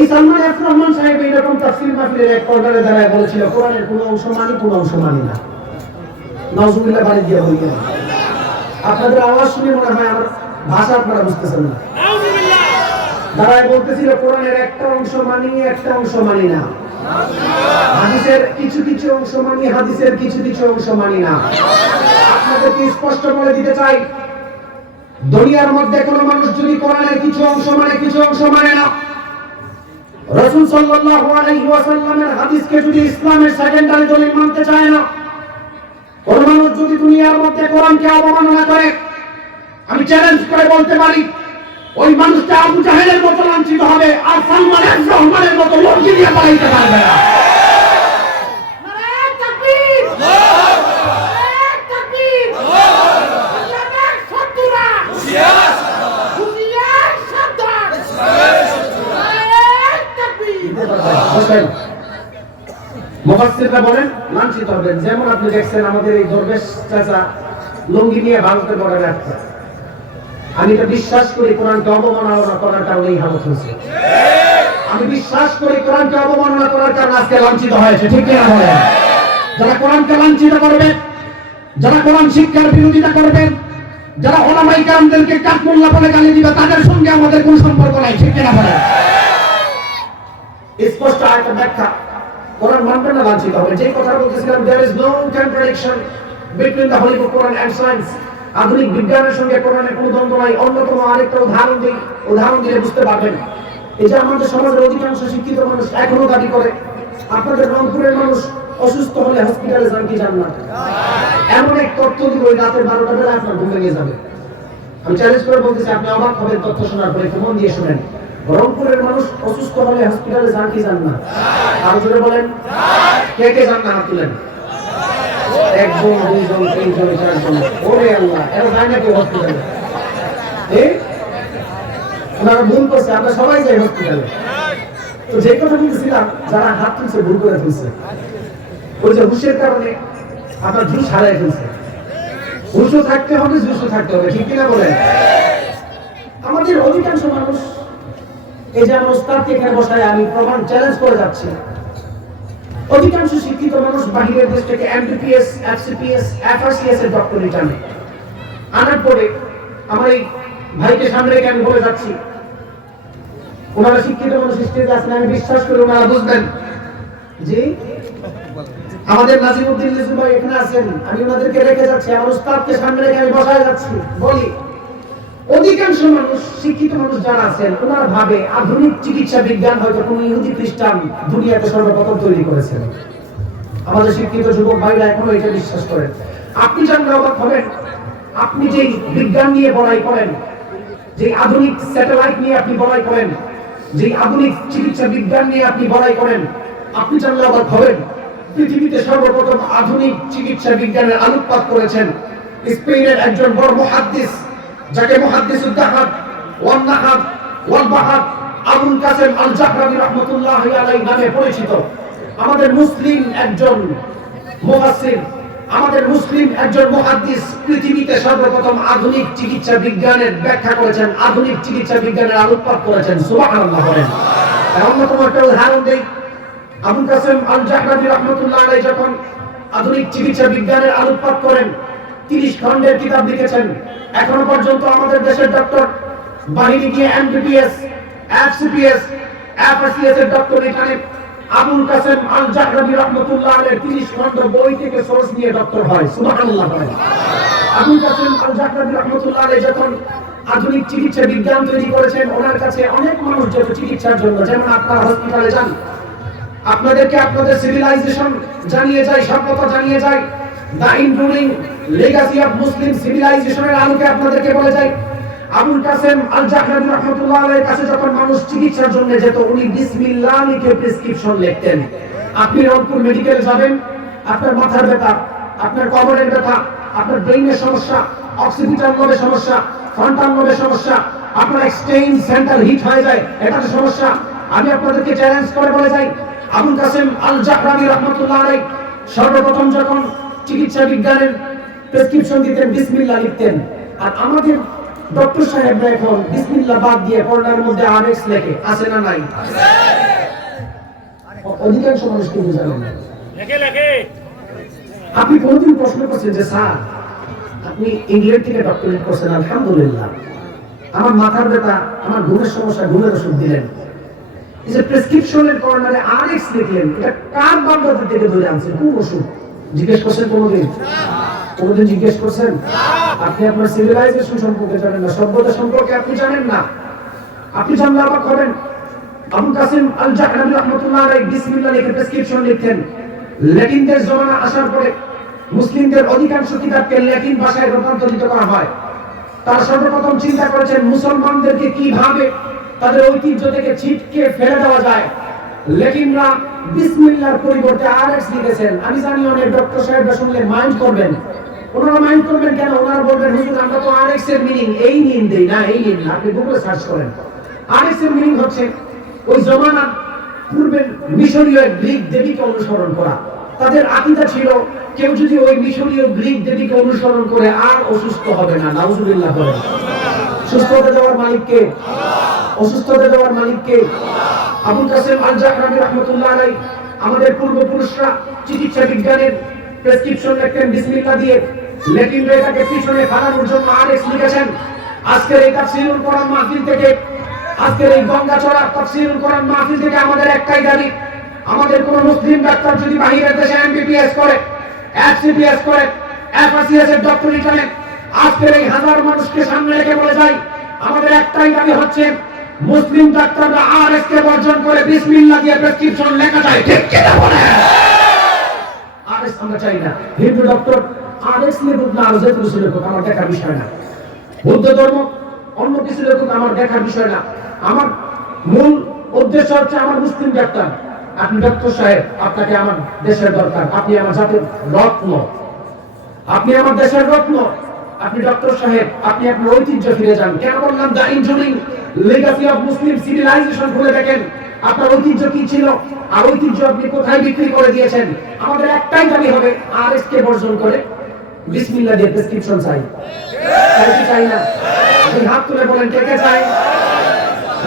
এই সালমান এফ রহমান সাহেব এইরকম তাফসীর মাহফিলের এক পর্যায়ে দাঁড়ায় বলেছিল কোরআনের কোনো অংশ মানি, কোনো অংশ মানি না। নাউজুবিল্লাহ বাড়ি দিয়ে বলি। আপনাদের আওয়াজ শুনে মনে হয় আমার ভাষা আপনারা বুঝতেছেন না। নাউজুবিল্লাহ দাঁড়ায় বলতেছিল কোরআনের একটা অংশ মানি, একটা অংশ মানি না। হাদিসের কিছু কিছু অংশ মানি, হাদিসের কিছু কিছু অংশ মানি না। আপনাদেরকে স্পষ্ট বলে দিতে চাই, দুনিয়ার মধ্যে কোন মানুষ যদি কোরআনের কিছু অংশ মানে, কিছু অংশ মানে না, রাসূল সাল্লাল্লাহু আলাইহি ওয়াসাল্লামের হাদিসকে যদি ইসলামের সেকেন্ডারি দলিল মানতে চায় না, কোন মানুষ যদি দুনিয়ার মধ্যে কোরআনকে অবমাননা করে, আমি চ্যালেঞ্জ করে বলতে পারি ওই মানুষটা আবু জাহেলের মতো লাঞ্ছিত হবে, আর সালমান এফ রহমানের মতো লড়কি দিয়ে পালাইতে পারবে না। নারে তাকবীর, নারে তাকবীর, ইসলামের শত্রুরা হুঁশিয়ার, হুঁশিয়ার সাবধান, নারে তাকবীর। বসেন। মুফাসসিররা বলেন লাঞ্ছিত হবেন। যেমন আপনি দেখছেন আমাদের এই দরবেশ চাচা লুঙ্গি নিয়ে ভারতের বর্ডারে আসছে। আমি তো বিশ্বাস করি কোরআনকে অবমাননা করার কারণে এই হালত হয়েছে। আমি বিশ্বাস করি কোরআনকে অবমাননা করার কারণে আজকে লাঞ্ছিত হয়েছে, ঠিক কিনা বলেন? যারা কোরআনকে লাঞ্ছিত করবে, যারা কোরআন শিক্ষার বিরোধিতা করবে, যারা ওলামায়ে কেরামদেরকে কাঠমোল্লা বলে গালি দিবে, তাদের সঙ্গে আমাদের কোনো সম্পর্ক নাই, ঠিক কিনা বলেন? স্পষ্ট আয়াতের ব্যাখ্যা, কোরআন মানবেন না, লাঞ্ছিত হবে। যে কথা বলতেছিলাম, there is no contradiction between the holy book Quran and science. আধুনিক বিজ্ঞানের সঙ্গে কোরআনের কোনো দ্বন্দ্ব নাই। অন্যতম আরেকটা উদাহরণ দিই, উদাহরণ দিলে বুঝতে পারবেন। এই যে আমাদের সমাজের অধিকাংশ শিক্ষিত মানুষ এখনো দাবি করে আপনাদের রংপুরের মানুষ অসুস্থ হলে হসপিটালে যান কি যান না? এমন এক তথ্য দিব ওই রাতের 12টা বেলা আপনার ঘুম ভেঙে যাবে। আমি চ্যালেঞ্জ করে বলতেছি, আপনি অবাক হবেন তথ্য শোনার পরে, একটু মন দিয়ে শুনেন। রংপুরের মানুষ অসুস্থ হলে হসপিটালে যান কি যান না? আরো জোরে বলেন, কে কে যান না? হাত তুলেন। একজন, দুইজন, তিনজন, চারজন। ওরে আল্লাহ, এরা যায় নাকি হসপিটালে? ওনারা ভুল করছে, আমরা সবাই যাই হসপিটালে। তো যে কথা বলতেছিলাম, যারা হাত তুলছে ভুল করে ফেলছে। ওই যে হুশের কারণে আপনার ঝুঁস হারাই ফেলছে। হুশও থাকতে হবে, ঝুঁসও থাকতে হবে, ঠিক কিনা বলেন? আমাদের অধিকাংশ মানুষ, এই যে আমার ওস্তাদকে এখানে বসায় আমি প্রমাণ চ্যালেঞ্জ করে যাচ্ছি, অধিকাংশ শিক্ষিত মানুষ বাহিরের দেশ থেকে এমবিবিএস, এফসিপিএস, এফআরসিএস এর ডক্টরেট আনে। আনার পরে আমার এই ভাইকে সামনে রেখে আমি বলে যাচ্ছি, ওনারা শিক্ষিত মানুষ স্টেজে আছেন, আমি বিশ্বাস করি ওনারা বুঝবেন। জি, আমাদের নাজিমউদ্দিন লিসু ভাই এখানে আছেন, আমি ওনাদেরকে রেখে যাচ্ছি, আমার উস্তাদকে সামনে রেখে আমি বসায় যাচ্ছি। বলি, অধিকাংশ মানুষ, শিক্ষিত মানুষ যারা আছেন, ওনারা ভাবে আধুনিক চিকিৎসা বিজ্ঞান হয়তো কোন ইহুদি খ্রিস্টান দুনিয়াতে সর্বপ্রথম তৈরি করেছেন। আমাদের শিক্ষিত যুবক ভাইরা এখনো এটা বিশ্বাস করেন। আপনি জানলে অবাক হবেন, আপনি যেই বিজ্ঞান নিয়ে বড়াই করেন, যে আধুনিক স্যাটেলাইট নিয়ে আপনি বড়াই করেন, যে আধুনিক চিকিৎসা বিজ্ঞান নিয়ে আপনি বড়াই করেন, আপনি জানলে অবাক হবেন পৃথিবীতে সর্বপ্রথম আধুনিক চিকিৎসা বিজ্ঞানের আলোকপাত করেছেন স্পেনের একজন বড় মুহাদ্দিস, যাকে মুহাদ্দিসুদ দাহাব ওয়ান নাহাব ওয়াল বাহাব আবুল কাসেম আল জাহরাবি রাহমাতুল্লাহি আলাইহি নামে পরিচিত। আমাদের মুসলিম একজন মুফাসসির, আমাদের মুসলিম একজন মুহাদ্দিস পৃথিবীতে সর্বপ্রথম আধুনিক চিকিৎসা বিজ্ঞানের ব্যাখ্যা করেছেন, আধুনিক চিকিৎসা বিজ্ঞানের আলোকপাত করেছেন। সুবহানাল্লাহ বলেন। অন্যতম একটা উদাহরণ দেই, আবুল কাসেম আল জাহরাবি রাহমাতুল্লাহি আলাইহি যখন আধুনিক চিকিৎসা বিজ্ঞানের আলোকপাত করেন, 30 খণ্ডের কিতাব লিখেছেন। এখনো পর্যন্ত আমাদের দেশের ডক্টর বাহিনী গিয়ে এমবিবিএস, এফসিপিএস, এফএসসিএস এর ডক্টর এখানে আবুল কাসেম আল জাহরাবি রাহমাতুল্লাহ আলাইহি 30 খণ্ড বই থেকে সোর্স নিয়ে ডক্টর হয়। সুবহানাল্লাহ। আবুল কাসেম আল জাহরাবি রাহমাতুল্লাহ আলাইহি যখন আধুনিক চিকিৎসা বিজ্ঞান তৈরি করেছেন, ওনার কাছে অনেক মানুষ যেত চিকিৎসার জন্য। যেমন আপনারা হসপিটালে যান, আপনাদেরকে আপনাদের সিভিলাইজেশন জানিয়ে যায়, সভ্যতা জানিয়ে যায়, দা ইনক্লুডিং লেগাসি অফ মুসলিম সিভিলাইজেশনের আলোকে আপনাদেরকে বলে যায়। আবুল কাসেম আল জাহরাবি রাহমাতুল্লাহ আলাইহির কাছে যখন মানুষ চিকিৎসার জন্য যেত, উনি বিসমিল্লাহ লিখে প্রেসক্রিপশন লিখতেন। আপনি রংপুর মেডিকেলে যাবেন, আপনার মাথার ব্যথা, আপনার কোমরের ব্যথা, আপনার ব্রেইনের সমস্যা, অক্সিপিটাল নোডের সমস্যা, ফ্রন্টাল নোডের সমস্যা, আপনার এক্সটেইন সেন্টার হিট হয়ে যায়, এটা সমস্যা। আমি আপনাদেরকে চ্যালেঞ্জ করে বলে যাই, আবুল কাসেম আল জাহরাবি রাহমাতুল্লাহ আলাইহি সর্বপ্রথম যখন চিকিৎসা বিজ্ঞানের প্রেসক্রিপশন দিতেন, বিসমিল্লাহ লিখতেন। আর আমাদের ডক্টর সাহেবরা এখন বিসমিল্লাহ বাদ দিয়ে পর্দার মধ্যে আরএক্স লেখে, আছে না নাই? আছে। অধিকাংশ মানুষ কিন্তু জানেন না, লেখে। আপনি কোনদিন প্রশ্ন করছেন যে স্যার আপনি ইংল্যান্ড থেকে ডক্টরেট করছেন, আলহামদুলিল্লাহ, আমার মাথার ব্যথা, আমার ঘুমের সমস্যা, ঘুমের ওষুধ দিলেন, এই যে প্রেসক্রিপশনের কর্নারে আরএক্স লিখলেন, এটা কার বান্দাদের থেকে ধরে আনছেন? কোন ওষুধ জিজ্ঞেস করছেন কোনদিন? কোনদিন জিজ্ঞেস করছেন? আপনি আপনার সিভিলাইজেশন সম্পর্কে জানেন না, সভ্যতা সম্পর্কে আপনি জানেন না। আপনি জানলে অবাক হবেন। আবুল কাসেম আল জাহরাবি রাহমাতুল্লাহ আলাইহি বিসমিল্লাহ লিখে প্রেসক্রিপশন লিখতেন। ল্যাটিনদের জমানা আসার পরে মুসলিমদের অধিকাংশ কিতাবকে ল্যাটিন ভাষায় রূপান্তরিত করা হয়। তার সর্বপ্রথম চিন্তা করেছেন মুসলমানদেরকে কিভাবে তাদের ঐতিহ্য থেকে ছিটকে ফেলে দেওয়া যায়। ল্যাটিনরা বিসমিল্লাহর পরিবর্তে আরএক্স লিখেছেন। আমি জানি অনেক ডক্টর সাহেবরা শুনলে মাইন্ড করবেন। ওনারা মাইন্ড করবেন কেন? ওনারা বলবেন হুজুর আমরা তো আরএক্স এর মিনিং এই নিন দেই না, এই নিন না। আপনি গুগলে সার্চ করেন, আরএক্স এর মিনিং হচ্ছে ওই জমানা পূর্বের মিশরীয় গ্রিক দেবীকে অনুসরণ করা। তাদের আকীদা ছিল কেউ যদি ওই মিশরীয় গ্রিক দেবীকে অনুসরণ করে আর অসুস্থ হবে না। নাউজুবিল্লাহ বলেন। সুস্থতা দেওয়ার মালিককে, অসুস্থতা দেওয়ার মালিককে। আবুল কাসেম আল জাহরাবি রাহমাতুল্লাহ আলাইহি আমাদের পূর্বপুরুষরা চিকিৎসা বিজ্ঞানের প্রেসক্রিপশন লিখতেন বিসমিল্লাহ দিয়ে। ল্যাটিন এটাকে পিছনে ফালানোর জন্য আরএক্স লিখেছেন। আজকের এই তাফসীরুল কোরআন মাহফিল থেকে, আজকের এই গঙ্গাচড়া তাফসীরুল কোরআন মাহফিল থেকে আমাদের একটাই দাবি, আমাদের কোন মুসলিম ডাক্তার যদি বাহিরের দেশে এমবিবিএস করে, এফসিপিএস করে, এফএসসিএস এর ডক্টরেট নেন, আজকের এই হাজার মানুষকে সামনে রেখে বলে যাই, আমাদের একটাই দাবি হচ্ছে মুসলিম ডাক্তাররা আরএক্স কে বর্জন করে বিসমিল্লাহ দিয়ে প্রেসক্রিপশন লেখা যায়। ঠিক কি না বলেন? আরএক্স আমরা চাই না। হিন্দু ডক্টর আরএক্স লিখুক না আর যে কিছু লিখুক, আমার দেখার বিষয় না। বৌদ্ধ ধর্ম অন্য কিছু লিখুক, আমার দেখার বিষয় না। আমার মূল উদ্দেশ্য হচ্ছে আমার মুসলিম ডাক্তার। আপনি ডক্টর সাহেব, আপনাকে আমার দেশের দরকার, আপনি আমার জাতির রত্ন, আপনি আমার দেশের রত্ন। আপনি ডক্টর সাহেব, আপনি আপনার ঐতিহ্য ফিরে যান। কেন বললাম? The including legacy of Muslim civilization খুলে দেখেন আপনার ঐতিহ্য কি ছিল আর ঐতিহ্য আপনি কোথায় বিক্রি করে দিয়েছেন। আমাদের একটাই দাবি হবে আরএক্স কে বর্জন করে বিসমিল্লাহ দিয়ে প্রেসক্রিপশন চাই। চাই কি চাই না? আপনি হাত তুলে বলেন কে কে চাই?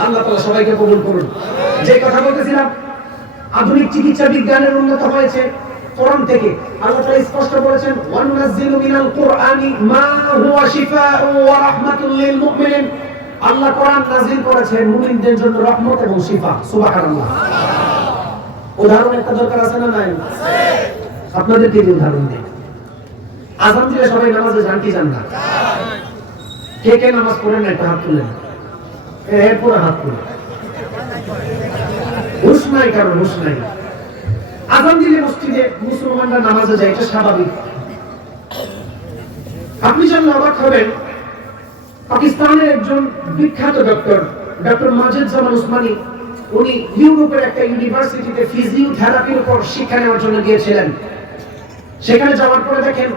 আল্লাহ তাআলা সবাইকে কবুল করুন। যে কথা বলতেছিলাম, আধুনিক চিকিৎসা বিজ্ঞানের উন্নত হয়েছে কোরআন থেকে। আল্লাহ তাআলা স্পষ্ট বলেছেন ওয়ানুনাজ্জিলু মিনাল কুরআনি মা হুয়া শিফাউ ওয়া রাহমাতুল লিল মুমিনিন। আল্লাহ কোরআন নাযিল করেছেন মুমিনদের জন্য রহমত এবং শিফা। সুবহানাল্লাহ। উদাহরণ একটা দরকার আছে না নাই? আছে। আপনাদেরকে উদাহরণ দিই। আযান দিলে সবাই নামাজে যান কি যান না? কে কে নামাজ পড়েন না একটা হাত তুলেন। এরপর হাত তুলেন। হুশ নাই, কারণ হুশ নাই। আযান দিলে মসজিদে মুসলমানরা নামাজে যায়, এটা স্বাভাবিক। আপনি জানলে অবাক হবেন, পাকিস্তানের একজন বিখ্যাত ডক্টর মাজেদ জামান উসমানী, উনি ইউরোপের একটা ইউনিভার্সিটিতে ফিজিওথেরাপির উপর শিক্ষা নেওয়ার জন্য গিয়েছিলেন। সেখানে যাওয়ার পরে দেখেন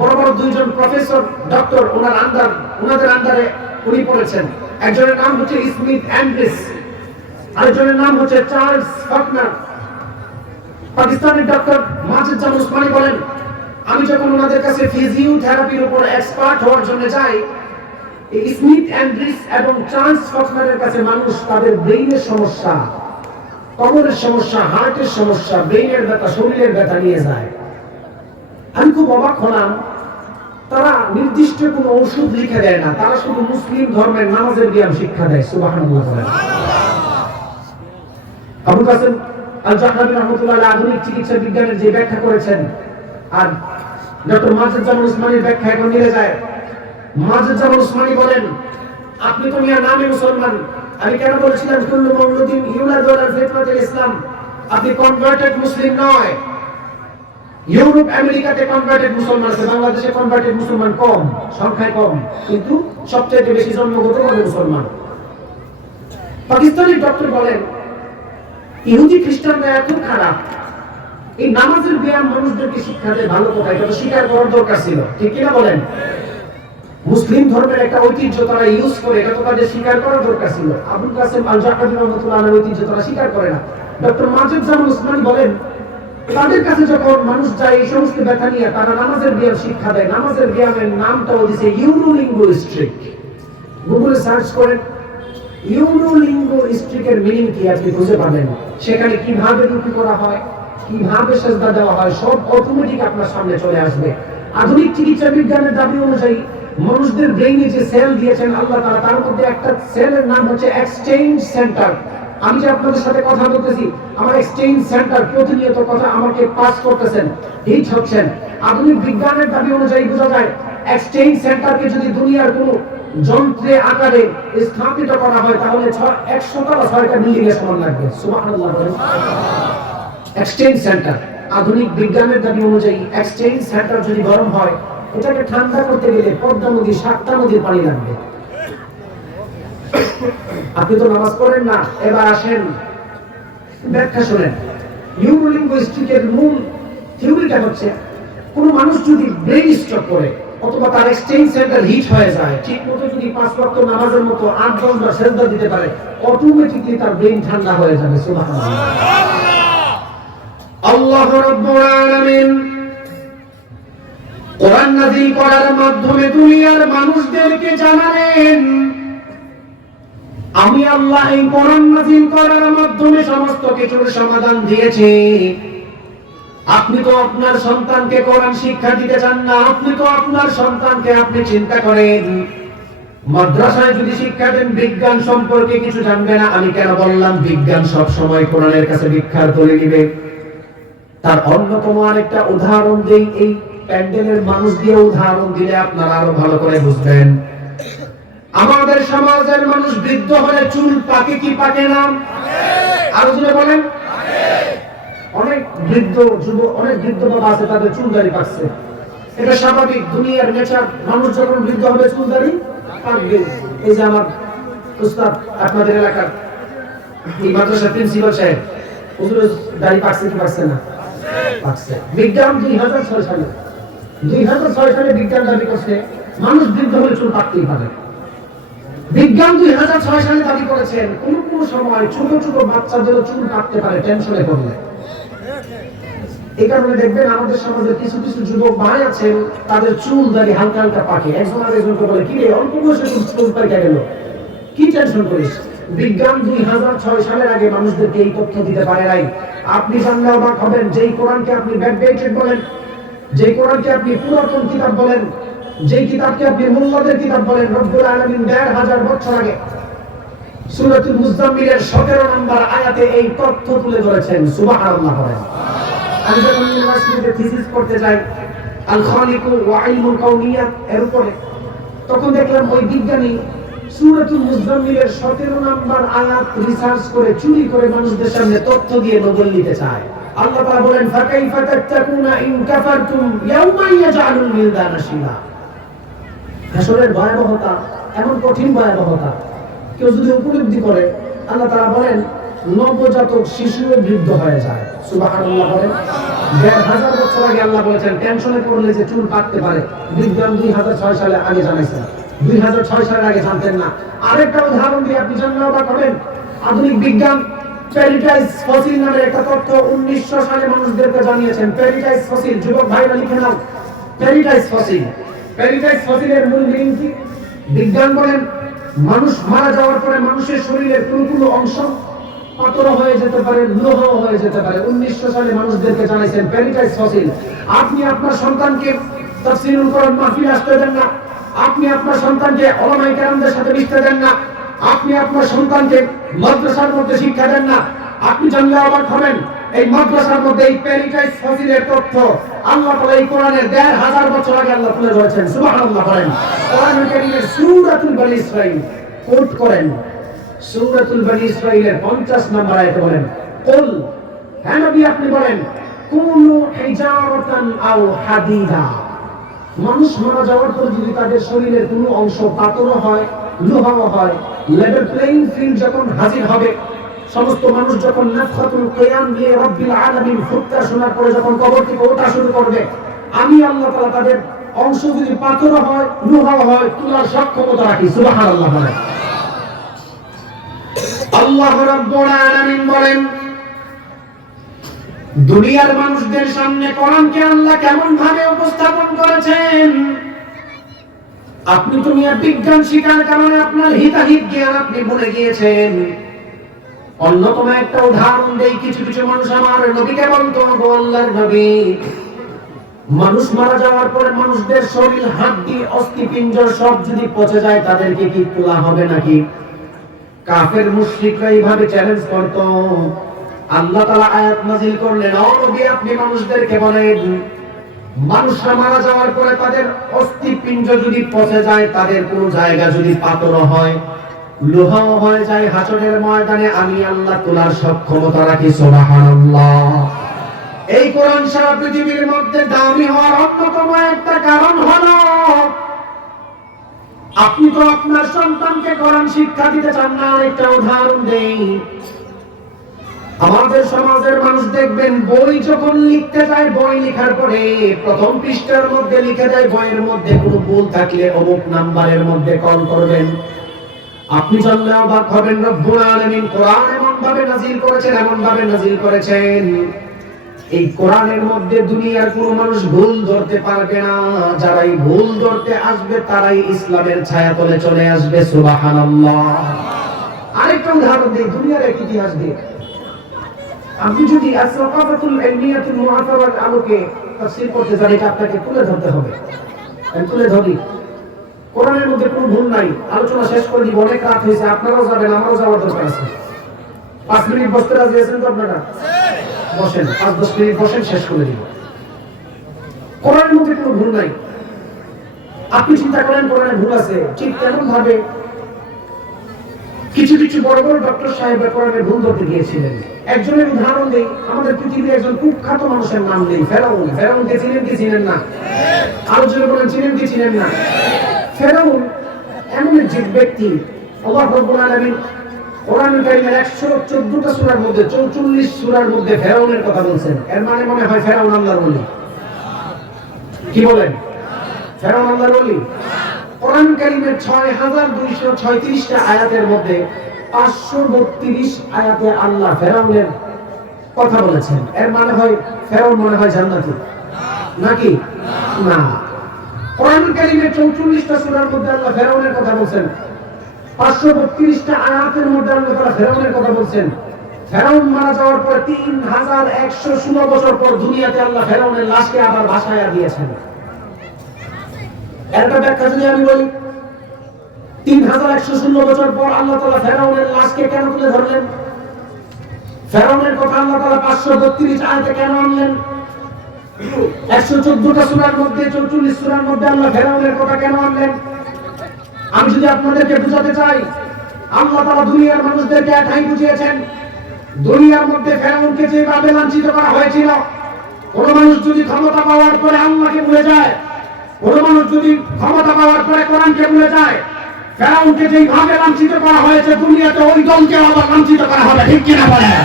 বড় বড় দুইজন প্রফেসর ডক্টর ওনাদের আন্ডারে উনি পড়েছেন। একজনের নাম হচ্ছে স্মিথ অ্যান্ড্রিস, আরেকজনের নাম হচ্ছে চার্লস ফকনার। পাকিস্তানের ডক্টর মাজেদ জামান উসমানী বলেন, আমি যখন ওনাদের কাছে ফিজিওথেরাপির উপর এক্সপার্ট হওয়ার জন্য যাই, এই স্মিথ অ্যান্ড্রিস এবং চার্লস ফকনারের কাছে মানুষ তাদের ব্রেইনের সমস্যা, কোমরের সমস্যা, হার্টের সমস্যা, ব্রেইনের ব্যথা, শরীরের ব্যথা নিয়ে যায়। আমি খুব অবাক হলাম, তারা নির্দিষ্ট কোনো ঔষধ লিখে দেয় না, তারা শুধু মুসলিম ধর্মের নামাজের ব্যায়াম শিক্ষা দেয়। সুবহানাল্লাহ বলেন। আবুল কাসেম আল জাহরাবী রাহমাতুল্লাহ আলাইহি আধুনিক চিকিৎসা বিজ্ঞানের যে ব্যাখ্যা করেছেন আর ডক্টর মাজেদ জামান উসমানীর ব্যাখ্যা এখন মিলে যায়। মাজেদ জামান উসমানী বলেন, আপনি তো মিয়া নামে মুসলমান, আমি কেন বলছিলাম কুল্লু মাউলুদিন ইউলাদু আলা ফিতরাতিল ইসলাম, আপনি কনভার্টেড মুসলিম নয়। ইউরোপ আমেরিকাতে কনভার্টেড মুসলমান আছে, বাংলাদেশে কনভার্টেড মুসলমান কম, সংখ্যায় কম, কিন্তু সবচেয়ে বেশি জন্মগতভাবে মুসলমান। পাকিস্তানি ডক্টর বলেন, ইহুদি খ্রিস্টানরা এত খারাপ, এই নামাজের ব্যায়াম মানুষদেরকে শিক্ষা দেয় ভালো কথা, এটা তো স্বীকার করার দরকার ছিল, ঠিক কিনা বলেন? মুসলিম ধর্মের একটা ঐতিহ্য তারা ইউজ করে, এটা তো তাদের স্বীকার করার দরকার ছিল। আবুল কাসেম আল জাহরাবী রাহমাতুল্লাহ আলাইহির ঐতিহ্য তারা স্বীকার করে না। ডক্টর মাজেদ জামান উসমানী বলেন, তাদের কাছে যখন মানুষ যায় এই সমস্ত ব্যাখ্যা নিয়ে, তারা নামাজের ব্যায়াম শিক্ষা দেয়। নামাজের ব্যায়ামের নামটাও দিয়েছে ইউরোলিঙ্গুইস্টিক। গুগলে সার্চ করেন ইউরোলিঙ্গুইস্টিক এর মিনিং কি, আপনি খুঁজে পাবেন। সেখানে কিভাবে রুকু করা হয়, কিভাবে সিজদা দেওয়া হয়, সব অটোমেটিক আপনার সামনে চলে আসবে। আধুনিক চিকিৎসা বিজ্ঞানের দাবি অনুযায়ী মানুষদের ব্রেইনে যে সেল দিয়েছেন আল্লাহ তাআলা, তার মধ্যে একটা সেলের নাম হচ্ছে এক্সচেঞ্জ সেন্টার। আমি যে আপনাদের সাথে কথা বলতেছি, আমার এক্সচেঞ্জ সেন্টার প্রতিনিয়ত কথা আমাকে পাস করতেছেন, হিট হচ্ছেন। আধুনিক বিজ্ঞানের দাবি অনুযায়ী বোঝা যায়, এক্সচেঞ্জ সেন্টারকে যদি দুনিয়ার কোনো যন্ত্রে আকারে স্থাপিত করা হয়, তাহলে 100তলা 6টা বিল্ডিং এর সমান লাগবে। সুবহানাল্লাহ বলেন। এক্সচেঞ্জ সেন্টার, আধুনিক বিজ্ঞানের দাবি অনুযায়ী এক্সচেঞ্জ সেন্টার যদি গরম হয়, এটাকে ঠান্ডা করতে গেলে পদ্মা নদী 7টা নদীর পানি লাগবে। আপনি তো নামাজ পড়েন না, এবার আসেন ব্যাখ্যা শুনেন। নিউরোলিঙ্গুইস্টিকের মূল থিওরিটা হচ্ছে, কোন মানুষ যদি ব্রেইন স্ট্রোক করে অথবা তার এক্সচেঞ্জ সেন্টার হিট হয়ে যায়, ঠিক মতো যদি 5 ওয়াক্ত নামাজের মতো 8-10 বার সিজদা দিতে পারে, অটোমেটিক্যালি তার ব্রেইন ঠান্ডা হয়ে যাবে। সুবহানাল্লাহ। আল্লাহ রাব্বুল আলামিন কোরআন নাযিল করার মাধ্যমে দুনিয়ার মানুষদেরকে জানালেন, আমি আল্লাহ এই কোরআন নাযিল করার মাধ্যমে সমস্ত কিছুর সমাধান দিয়েছি। আপনি তো আপনার সন্তানকে কোরআন শিক্ষা দিতে চান না, আপনি তো আপনার সন্তানকে আপনি চিন্তা করেন মাদ্রাসায় যদি শিক্ষা দেন বিজ্ঞান সম্পর্কে কিছু জানবে না। আমি কেন বললাম বিজ্ঞান সব সময় কোরআনের কাছে ভিক্ষার করে নিবে? তার অন্যতম আরেকটা উদাহরণ দেই, এই প্যান্ডেলের মানুষ দিয়ে উদাহরণ দিলে আপনারা আরো ভালো করে বুঝবেন। আমাদের সমাজের মানুষ বৃদ্ধ হলে চুল পাকে কি পাকে না? আরো জোরে বলেন। অনেক বৃদ্ধ যুবক, অনেক বৃদ্ধ বাবা আছে, তাদের চুল দাড়ি পাকছে, এটা স্বাভাবিক, দুনিয়ার নেচার। মানুষ যখন বৃদ্ধ হবে চুল দাড়ি পাকবে। এই যে আমার উস্তাদ আপনাদের এলাকার এই মাদ্রাসার প্রিন্সিপাল সাহেব, হুজুরের দাড়ি পাকছে কি পাকছে না? পাকছে। বিজ্ঞান 2006 সালে বিজ্ঞান দাবি করছে মানুষ বৃদ্ধ হলে চুল পাকতেই পারে। বিজ্ঞান 2006 সালে দাবি করেছেন কোন কোন সময় ছোট ছোট বাচ্চাদের চুল পাকতে পারে টেনশনে পড়লে। এই কারণে দেখবেন আমাদের সমাজে কিছু কিছু যুবক ভাই আছেন, তাদের চুল দাড়ি হালকা হালকা পাকে। একজন আরেকজনকে বলে, কি রে অল্প বয়সে চুল পাকে গেল, কি টেনশন করিস? বিজ্ঞান 2006 সালের আগে মানুষদেরকে এই তথ্য দিতে পারে নাই। আপনি জানলে অবাক হবেন, যেই কোরআনকে আপনি ব্যাকডেটেড বলেন, যেই কোরআনকে আপনি পুরাতন কিতাব বলেন, যেই কিতাবকে আপনি মোল্লাদের কিতাব বলেন, রব্বুল আলামিন 1500 বছর আগে সূরাতুল মুজাম্মিলের 17 নম্বর আয়াতে এই তথ্য তুলে ধরেছেন। সুবহানাল্লাহ বলেন। আমি যখন ইউনিভার্সিটিতে থিসিস করতে যাই আল খালিকু ওয়া ইলমুল কাউনিয়াত এর উপরে, তখন দেখলাম ওই বিজ্ঞানী সূরাতুল মুজাম্মিলের 17 নম্বর আয়াত রিসার্চ করে চুরি করে মানুষদের সামনে তথ্য দিয়ে নোবেল নিতে চায়। আল্লাহ তাআলা বলেন, ফাকাইফা তাত্তাকুনা ইন কাফারতুম ইয়াওমা ইয়াজআলুল মিলদানা শিবা। হাসরের ভয়াবহতা এমন কঠিন ভয়াবহতা, কেউ যদি উপলব্ধি করে, আল্লাহ তাআলা বলেন নবজাতক শিশুও বৃদ্ধ হয়ে যায়। সুবহানাল্লাহ বলেন। 1500 বছর আগে আল্লাহ বলেছেন টেনশনে পড়লে যে চুল পাকতে পারে। বিজ্ঞান 2006 সালে আগে জানাইছেন, 2006 সালের আগে জানতেন না। আরেকটা উদাহরণ দিয়ে আপনি জানলে অবাক হবেন। আধুনিক বিজ্ঞান প্যারিটাইজ ফসিল নামের একটা তথ্য 1900 সালে মানুষদেরকে জানিয়েছেন। প্যারিটাইজ ফসিল, যুবক ভাইরা লিখে নাও, প্যারিটাইজ ফসিল। প্যারিটাইজ ফসিলের মূল মিনিং কি? বিজ্ঞান বলেন মানুষ মারা যাওয়ার পরে মানুষের শরীরের কোনো কোনো অংশ পাথর হয়ে যেতে পারে, লোহ হয়ে যেতে পারে। 1900 সালে মানুষদেরকে জানাইছেন প্যারিটাইজ ফসিল। আপনি আপনার সন্তানকে তাফসীরুল কোরআন মাহফিল আসতে দেন না, আপনি আপনার সন্তানকে উলামায়ে কেরামদের সাথে মিশতে দেন না, আপনি আপনার সন্তানকে মাদ্রাসার মধ্যে শিক্ষা দেন না। আপনি জানলে অবাক হবেন, এই মাদ্রাসার মধ্যে এই প্যারিটাইজ ফসিলের তথ্য আল্লাহ তাআলা এই কোরআনের ১৫০০ বছর আগে আল্লাহ তুলে ধরেছেন। সুবহানাল্লাহ বলেন। কোরআনুল কারীমের সূরাতুল বনী ইসরাঈল কোট করেন, সূরাতুল বনী ইসরাঈলের 50 নম্বর আয়াতে বলেন, কুল, হে নবী আপনি বলেন, কুনু হিজারাতান আও হাদিদা। মানুষ মারা যাওয়ার পর যদি তাদের শরীরের কোনো অংশ পাথর হয়, লোহা হয়, লেভেল প্লেইং ফিল্ড যখন হাজির হবে, সমস্ত মানুষ যখন নাফখাতুল কিয়াম লি রাব্বিল আলামিন ফুৎকার শোনার পরে যখন কবর থেকে ওঠা শুরু করবে, আমি আল্লাহ তাআলা তাদের অংশ যদি পাথর হয়, লোহা হয়, তোলার সক্ষমতা রাখি। সুবহানাল্লাহ বলেন। আল্লাহ রাব্বুল আলামিন বলেন, দুনিয়ার মানুষদের সামনে কোরআনকে আল্লাহ কেমন ভাবে উপস্থাপন করেছেন। আপনি দুনিয়ার বিজ্ঞান শিখার কারণে আপনার হিতাহিত জ্ঞান আপনি ভুলে গিয়েছেন। অন্যতম একটা উদাহরণ দেই, কিছু কিছু মানুষ আমার নবীকে বলতো, গো আল্লাহর নবী, মানুষ মারা যাওয়ার পরে মানুষদের শরীর, হাড্ডি, অস্থি পিঞ্জর সব যদি পচে যায়, তাদেরকে কি তোলা হবে নাকি? কাফের মুশরিকরা এইভাবে চ্যালেঞ্জ করত। আল্লাহ তাআলা আয়াত নাযিল করলেন, ও নবী আপনি মানুষদেরকে বলেন, মানুষরা মারা যাওয়ার পরে তাদের অস্থি পিঞ্জ যদি পচে যায়, তাদের কোনো জায়গা যদি পাথর হয়, লোহা হয়ে যায়, হাসরের ময়দানে আমি আল্লাহ তোলার সক্ষমতা রাখি। সুবহানাল্লাহ। এই কোরআন সারা পৃথিবীর মধ্যে দামি হওয়ার অন্যতম একটা কারণ হলো, আপনি তো আপনার সন্তানকে কোরআন শিক্ষা দিতে চান না। একটা উদাহরণ দেই, আমাদের সমাজের মানুষ দেখবেন বই যখন লিখতে যায়, বই লেখার পরে প্রথম পৃষ্ঠার মধ্যে লিখে দেয়, বইয়ের মধ্যে কোনো ভুল থাকলে অমুক নাম্বারের মধ্যে কল করবেন। আপনি জানলে অবাক হবেন, রব্বুল আলামিন কোরআন এমন ভাবে নাযিল করেছেন, এমন ভাবে নাযিল করেছেন, এই কোরআনের মধ্যে দুনিয়ার কোনো মানুষ ভুল ধরতে পারবে না। যারাই ভুল ধরতে আসবে তারাই ইসলামের ছায়াতলে চলে আসবে। সুবহানাল্লাহ। আরেকটা উদাহরণ দিই, দুনিয়ার এক ইতিহাস দিয়ে। আপনি যদি আস-সাকাফাতুল ইলমিয়াতুল মুআতাবারার আলোকে তাফসীর করতে যান, এটা আপনাকে তুলে ধরতে হবে। আমি তুলে ধরি, কোরআনের মধ্যে কোনো ভুল নাই। আলোচনা শেষ করে দিব, অনেক রাত হয়েছে, আপনারাও যাবেন, আমারও যাওয়ার দরকার আছে। 5 মিনিট বসতে রাজি আছেন তো আপনারা? বসেন, 5-10 মিনিট বসেন, শেষ করে দিব। কোরআনের মধ্যে কোনো ভুল নাই। আপনি চিন্তা করেন কোরআনে ভুল আছে, ঠিক তেমন ভাবে কিছু কিছু বড় বড় ডক্টর সাহেবরা কোরআনে ভুল ধরতে গিয়েছিলেন। একজনের উদাহরণ দেই, আমাদের পৃথিবীর একজন কুখ্যাত মানুষের নাম নেই, ফেরাউন। ফেরাউনকে চিনেন কি চিনেন না? আলোচনা বলেন, চিনেন কি চিনেন না? ফেরাউন এমন এক ব্যক্তি, আল্লাহ রাব্বুল আলামিন কোরআনুল কারীমের 114টা সূরার মধ্যে 44 সূরার মধ্যে ফেরাউনের কথা বলছেন। এর মানে মনে হয় ফেরাউন আল্লাহর ওলি। কি বলেন? ফেরাউন আল্লাহর ওলি? কোরআনুল কারীমের 6236টা আয়াতের মধ্যে 532 আয়াতে আল্লাহ ফেরাউনের কথা বলেছেন। এর মানে হয় ফেরাউন মনে হয় জান্নাতি নাকি? না। কোরআনুল কারীমের 44টা সূরার মধ্যে আল্লাহ ফেরাউনের কথা বলছেন, 532টা আয়াতের মধ্যে আল্লাহ তাআলা ফেরাউনের কথা বলছেন। ফেরাউন মারা যাওয়ার পর 3116 বছর পর দুনিয়াতে আল্লাহ ফেরাউনের লাশকে আবার ভাসায়া দিয়েছেন। একটা ব্যাখ্যা যদি আমি বলি, 3116 বছর পর আল্লাহ তাআলা ফেরাউনের লাশকে কেন তুলে ধরলেন? ফেরাউনের কথা আল্লাহ তাআলা 532 আয়াতে কেন আনলেন? 114টা সূরার মধ্যে 44 সূরার মধ্যে আল্লাহ ফেরাউনের কথা কেন আনলেন? আমি যদি আপনাদেরকে বুঝাতে চাই, আল্লাহ তাআলা দুনিয়ার মানুষদেরকে এটাই বুঝিয়েছেন, দুনিয়ার মধ্যে ফেরাউনকে যেভাবে লাঞ্ছিত করা হয়েছিল, কোন মানুষ যদি ক্ষমতা পাওয়ার পরে আল্লাহকে ভুলে যায়, কোন মানুষ যদি ক্ষমতা পাওয়ার পরে কোরআনকে ভুলে যায়, ফেরাউনকে যেভাবে লাঞ্ছিত করা হয়েছে, দুনিয়াতে ওই দলকে আবার লাঞ্ছিত করা হবে। ঠিক কিনা বলেন?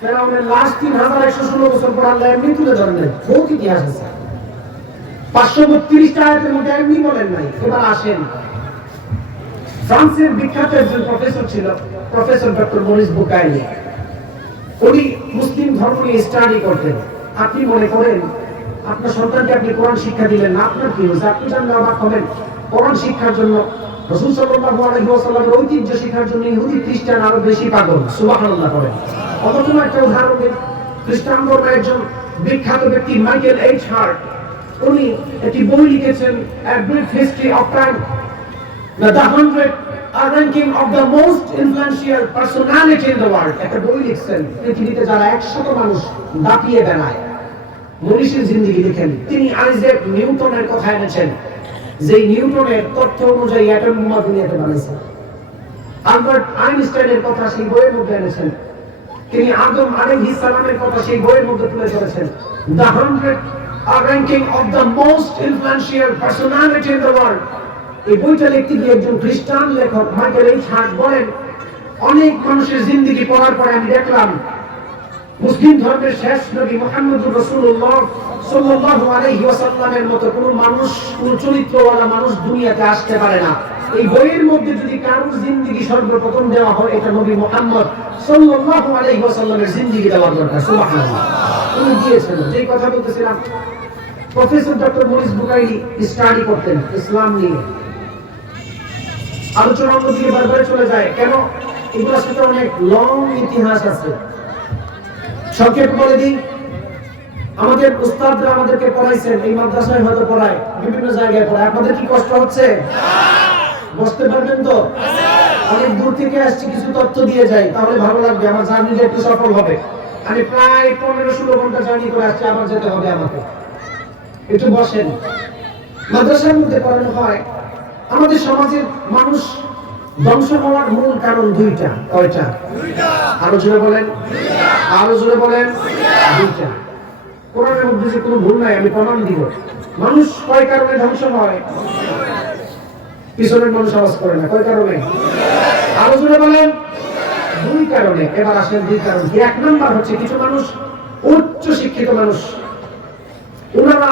ফেরাউনের লাশ 3116 বছর পর আল্লাহ এমনি তুলে ধরলেন। বহুত ইতিহাস আছে। 532টা আয়াতের মধ্যে এমনি বলেন নাই। এবার আসেন, ফ্রান্সের বিখ্যাত একজন প্রফেসর ছিল, প্রফেসর ডক্টর মরিস বুকাইলি। উনি মুসলিম ধর্ম নিয়ে স্টাডি করতেন। আপনি মনে করেন আপনার সন্তানকে আপনি কোরআন শিক্ষা দিলেন না, আপনার কি হয়েছে? আপনি জানলে অবাক হবেন, কোরআন শিক্ষার জন্য, রাসূল সাল্লাল্লাহু আলাইহি ওয়াসাল্লামের ঐতিহ্য শিক্ষার জন্য ইহুদি খ্রিস্টান আরো বেশি পাগল। সুবহানাল্লাহ করেন। অন্যতম একটা উদাহরণ দিই, খ্রিস্টান ধর্মের একজন বিখ্যাত ব্যক্তি মাইকেল এইচ হার্ট, উনি একটি বই লিখেছেন, A Brief History of Time, the 100 ranking of the most influential personality in the world। একটা বই লিখছেন, পৃথিবীতে যারা 100 মানুষ দাপিয়ে বেড়ায়, মনীষীর জিন্দেগি লিখেন। তিনি আইজ্যাক নিউটনের কথা এনেছেন, যে নিউটনের তথ্য অনুযায়ী অ্যাটম বোমা দুনিয়াতে বানিয়েছে। আলবার্ট আইনস্টাইনের কথা সেই বইয়ের মধ্যে এনেছেন। তিনি আদম আলাইহিস সালামের কথা সেই বইয়ের মধ্যে তুলে ধরেছেন। The 100 ranking of the most influential personality in the world। এই বইটা লিখতে গিয়ে একজন খ্রিস্টান লেখক মাইকেল এইচ হার্ট বলেন, অনেক মানুষের জিন্দেগি পড়ার পরে আমি দেখলাম মুসলিম ধর্মের শেষ নবী মুহাম্মদুর রাসূলুল্লাহ সাল্লাল্লাহু আলাইহি ওয়াসাল্লামের মতো কোন মানুষ, কোন চরিত্রওয়ালা মানুষ দুনিয়াতে আসতে পারে না। এই বইয়ের মধ্যে যদি কারোর জিন্দেগি সর্বপ্রথম দেওয়া হয়, এটা নবী মুহাম্মদ সাল্লাল্লাহু আলাইহি ওয়াসাল্লামের জিন্দেগি দেওয়ার দরকার। সুবহানাল্লাহ। উনি দিয়েছেন। যে কথা বলতেছিলাম, professor doctor Morris Bucaille study করতেন ইসলাম নিয়ে। আলোচনা অন্যদিকে বারবার চলে যায় কেন? এগুলোর সাথে অনেক লং ইতিহাস আছে। সংক্ষেপ বলে দিই, আমাদের উস্তাদরা আমাদেরকে পড়াইছেন, এই মাদ্রাসায় হয়তো পড়ায়, বিভিন্ন জায়গায় পড়ায়। আপনাদের কি কষ্ট হচ্ছে? বসতে পারবেন তো? অনেক দূর থেকে আসছি, কিছু তথ্য দিয়ে যাই, তাহলে ভালো লাগবে, আমার জার্নিটা একটু সফল হবে। আমি প্রায় 15-16 ঘন্টা জার্নি করে আসছি, আবার যেতে হবে আমাকে। একটু বসেন। মাদ্রাসার মধ্যে পড়ানো হয়, আমাদের সমাজের মানুষ ধ্বংস হওয়ার মূল কারণ দুইটা। কয়টা? আরো জোরে বলেন, আরো জোরে বলেন। দুইটা। কোরআনের মধ্যে যে কোনো ভুল নাই, আমি প্রমাণ দিব। মানুষ কয় কারণে ধ্বংস হয়? পিছনের মানুষ আওয়াজ করে না। কয় কারণে? আরো জোরে বলেন। দুই কারণে। এবার আসেন দুই কারণ কি। এক নম্বর হচ্ছে, কিছু মানুষ উচ্চ শিক্ষিত মানুষ, ওনারা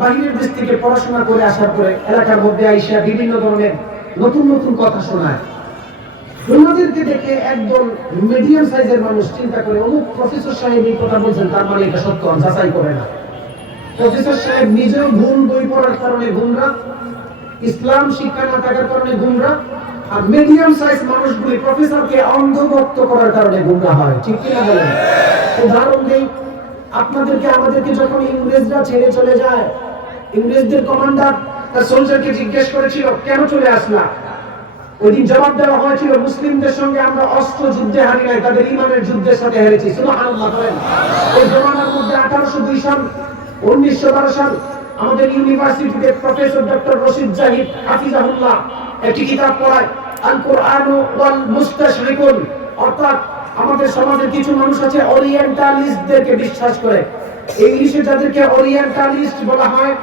বাহিরের দেশ থেকে পড়াশোনা করে আসার পরে এলাকার মধ্যে আইসা বিভিন্ন ধরনের নতুন নতুন কথা শোনায়। ওনাদেরকে দেখে একদল মিডিয়াম সাইজের মানুষ চিন্তা করে, অমুক প্রফেসর সাহেব এই কথা বলছেন, তার মানে এটা সত্য, যাচাই করে না। প্রফেসর সাহেব নিজেও ভুল বই পড়ার কারণে গুমরা, ইসলাম শিক্ষা না থাকার কারণে গুমরা, আর মিডিয়াম সাইজ মানুষগুলি প্রফেসরকে অন্ধভক্ত করার কারণে গুমরা হয়। ঠিক কিনা বলেন? উদাহরণ দেই, আপনাদেরকে আমাদেরকে যখন ইংরেজরা ছেড়ে চলে যায়, ইংরেজদের কমান্ডার তার সোলজারকে জিজ্ঞেস করেছিল, কেন চলে আসলা? ওই দিন জবাব দেওয়া হয়েছিল, মুসলিমদের সঙ্গে আমরা অস্ত্র যুদ্ধে হারি নাই, তাদের ঈমানের যুদ্ধের সাথে হেরেছি। সুবহানাল্লাহ বলেন। ওই জমানার মধ্যে 1802 সাল, 1912 সাল আমাদের ইউনিভার্সিটিতে প্রফেসর ডক্টর রশিদ জাহিদ হাফিজাহুল্লাহ একটি কিতাব পড়ায়, আল কুরআন ওয়াল মুস্তাশরিকুন। অর্থাৎ আমাদের সমাজের কিছু মানুষ আছে ওরিয়েন্টালিস্টদেরকে বিশ্বাস করে। ইংলিশে যাদেরকে ওরিয়েন্টালিস্ট বলা হয়,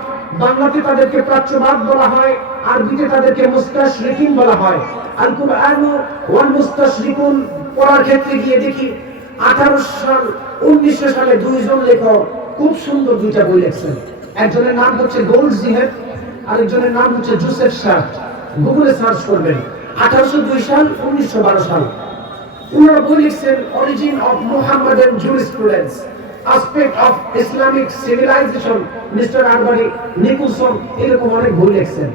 বাংলাতে তাদেরকে প্রাচ্যবাদ বলা হয়, আরবিতে তাদেরকে মুস্তাশরিকিন বলা হয়। আল কুরআন ওয়াল মুস্তাশরিকুন পড়ার ক্ষেত্রে গিয়ে দেখি 18 সাল 1900 সালে দুইজন লেখক খুব সুন্দর দুইটা বই লিখছেন। একজনের নাম হচ্ছে গোল্ডজিহেড, আরেকজনের নাম হচ্ছে জোসেফ শার্ট। গুগলে সার্চ করবেন, 1802 সাল 1912 সাল। ওনারা বই লিখছেন, origin of Muhammadan jurisprudence, aspect of Islamic civilization, mister আরবানি নিকোলসন, এরকম অনেক বই লিখছেন।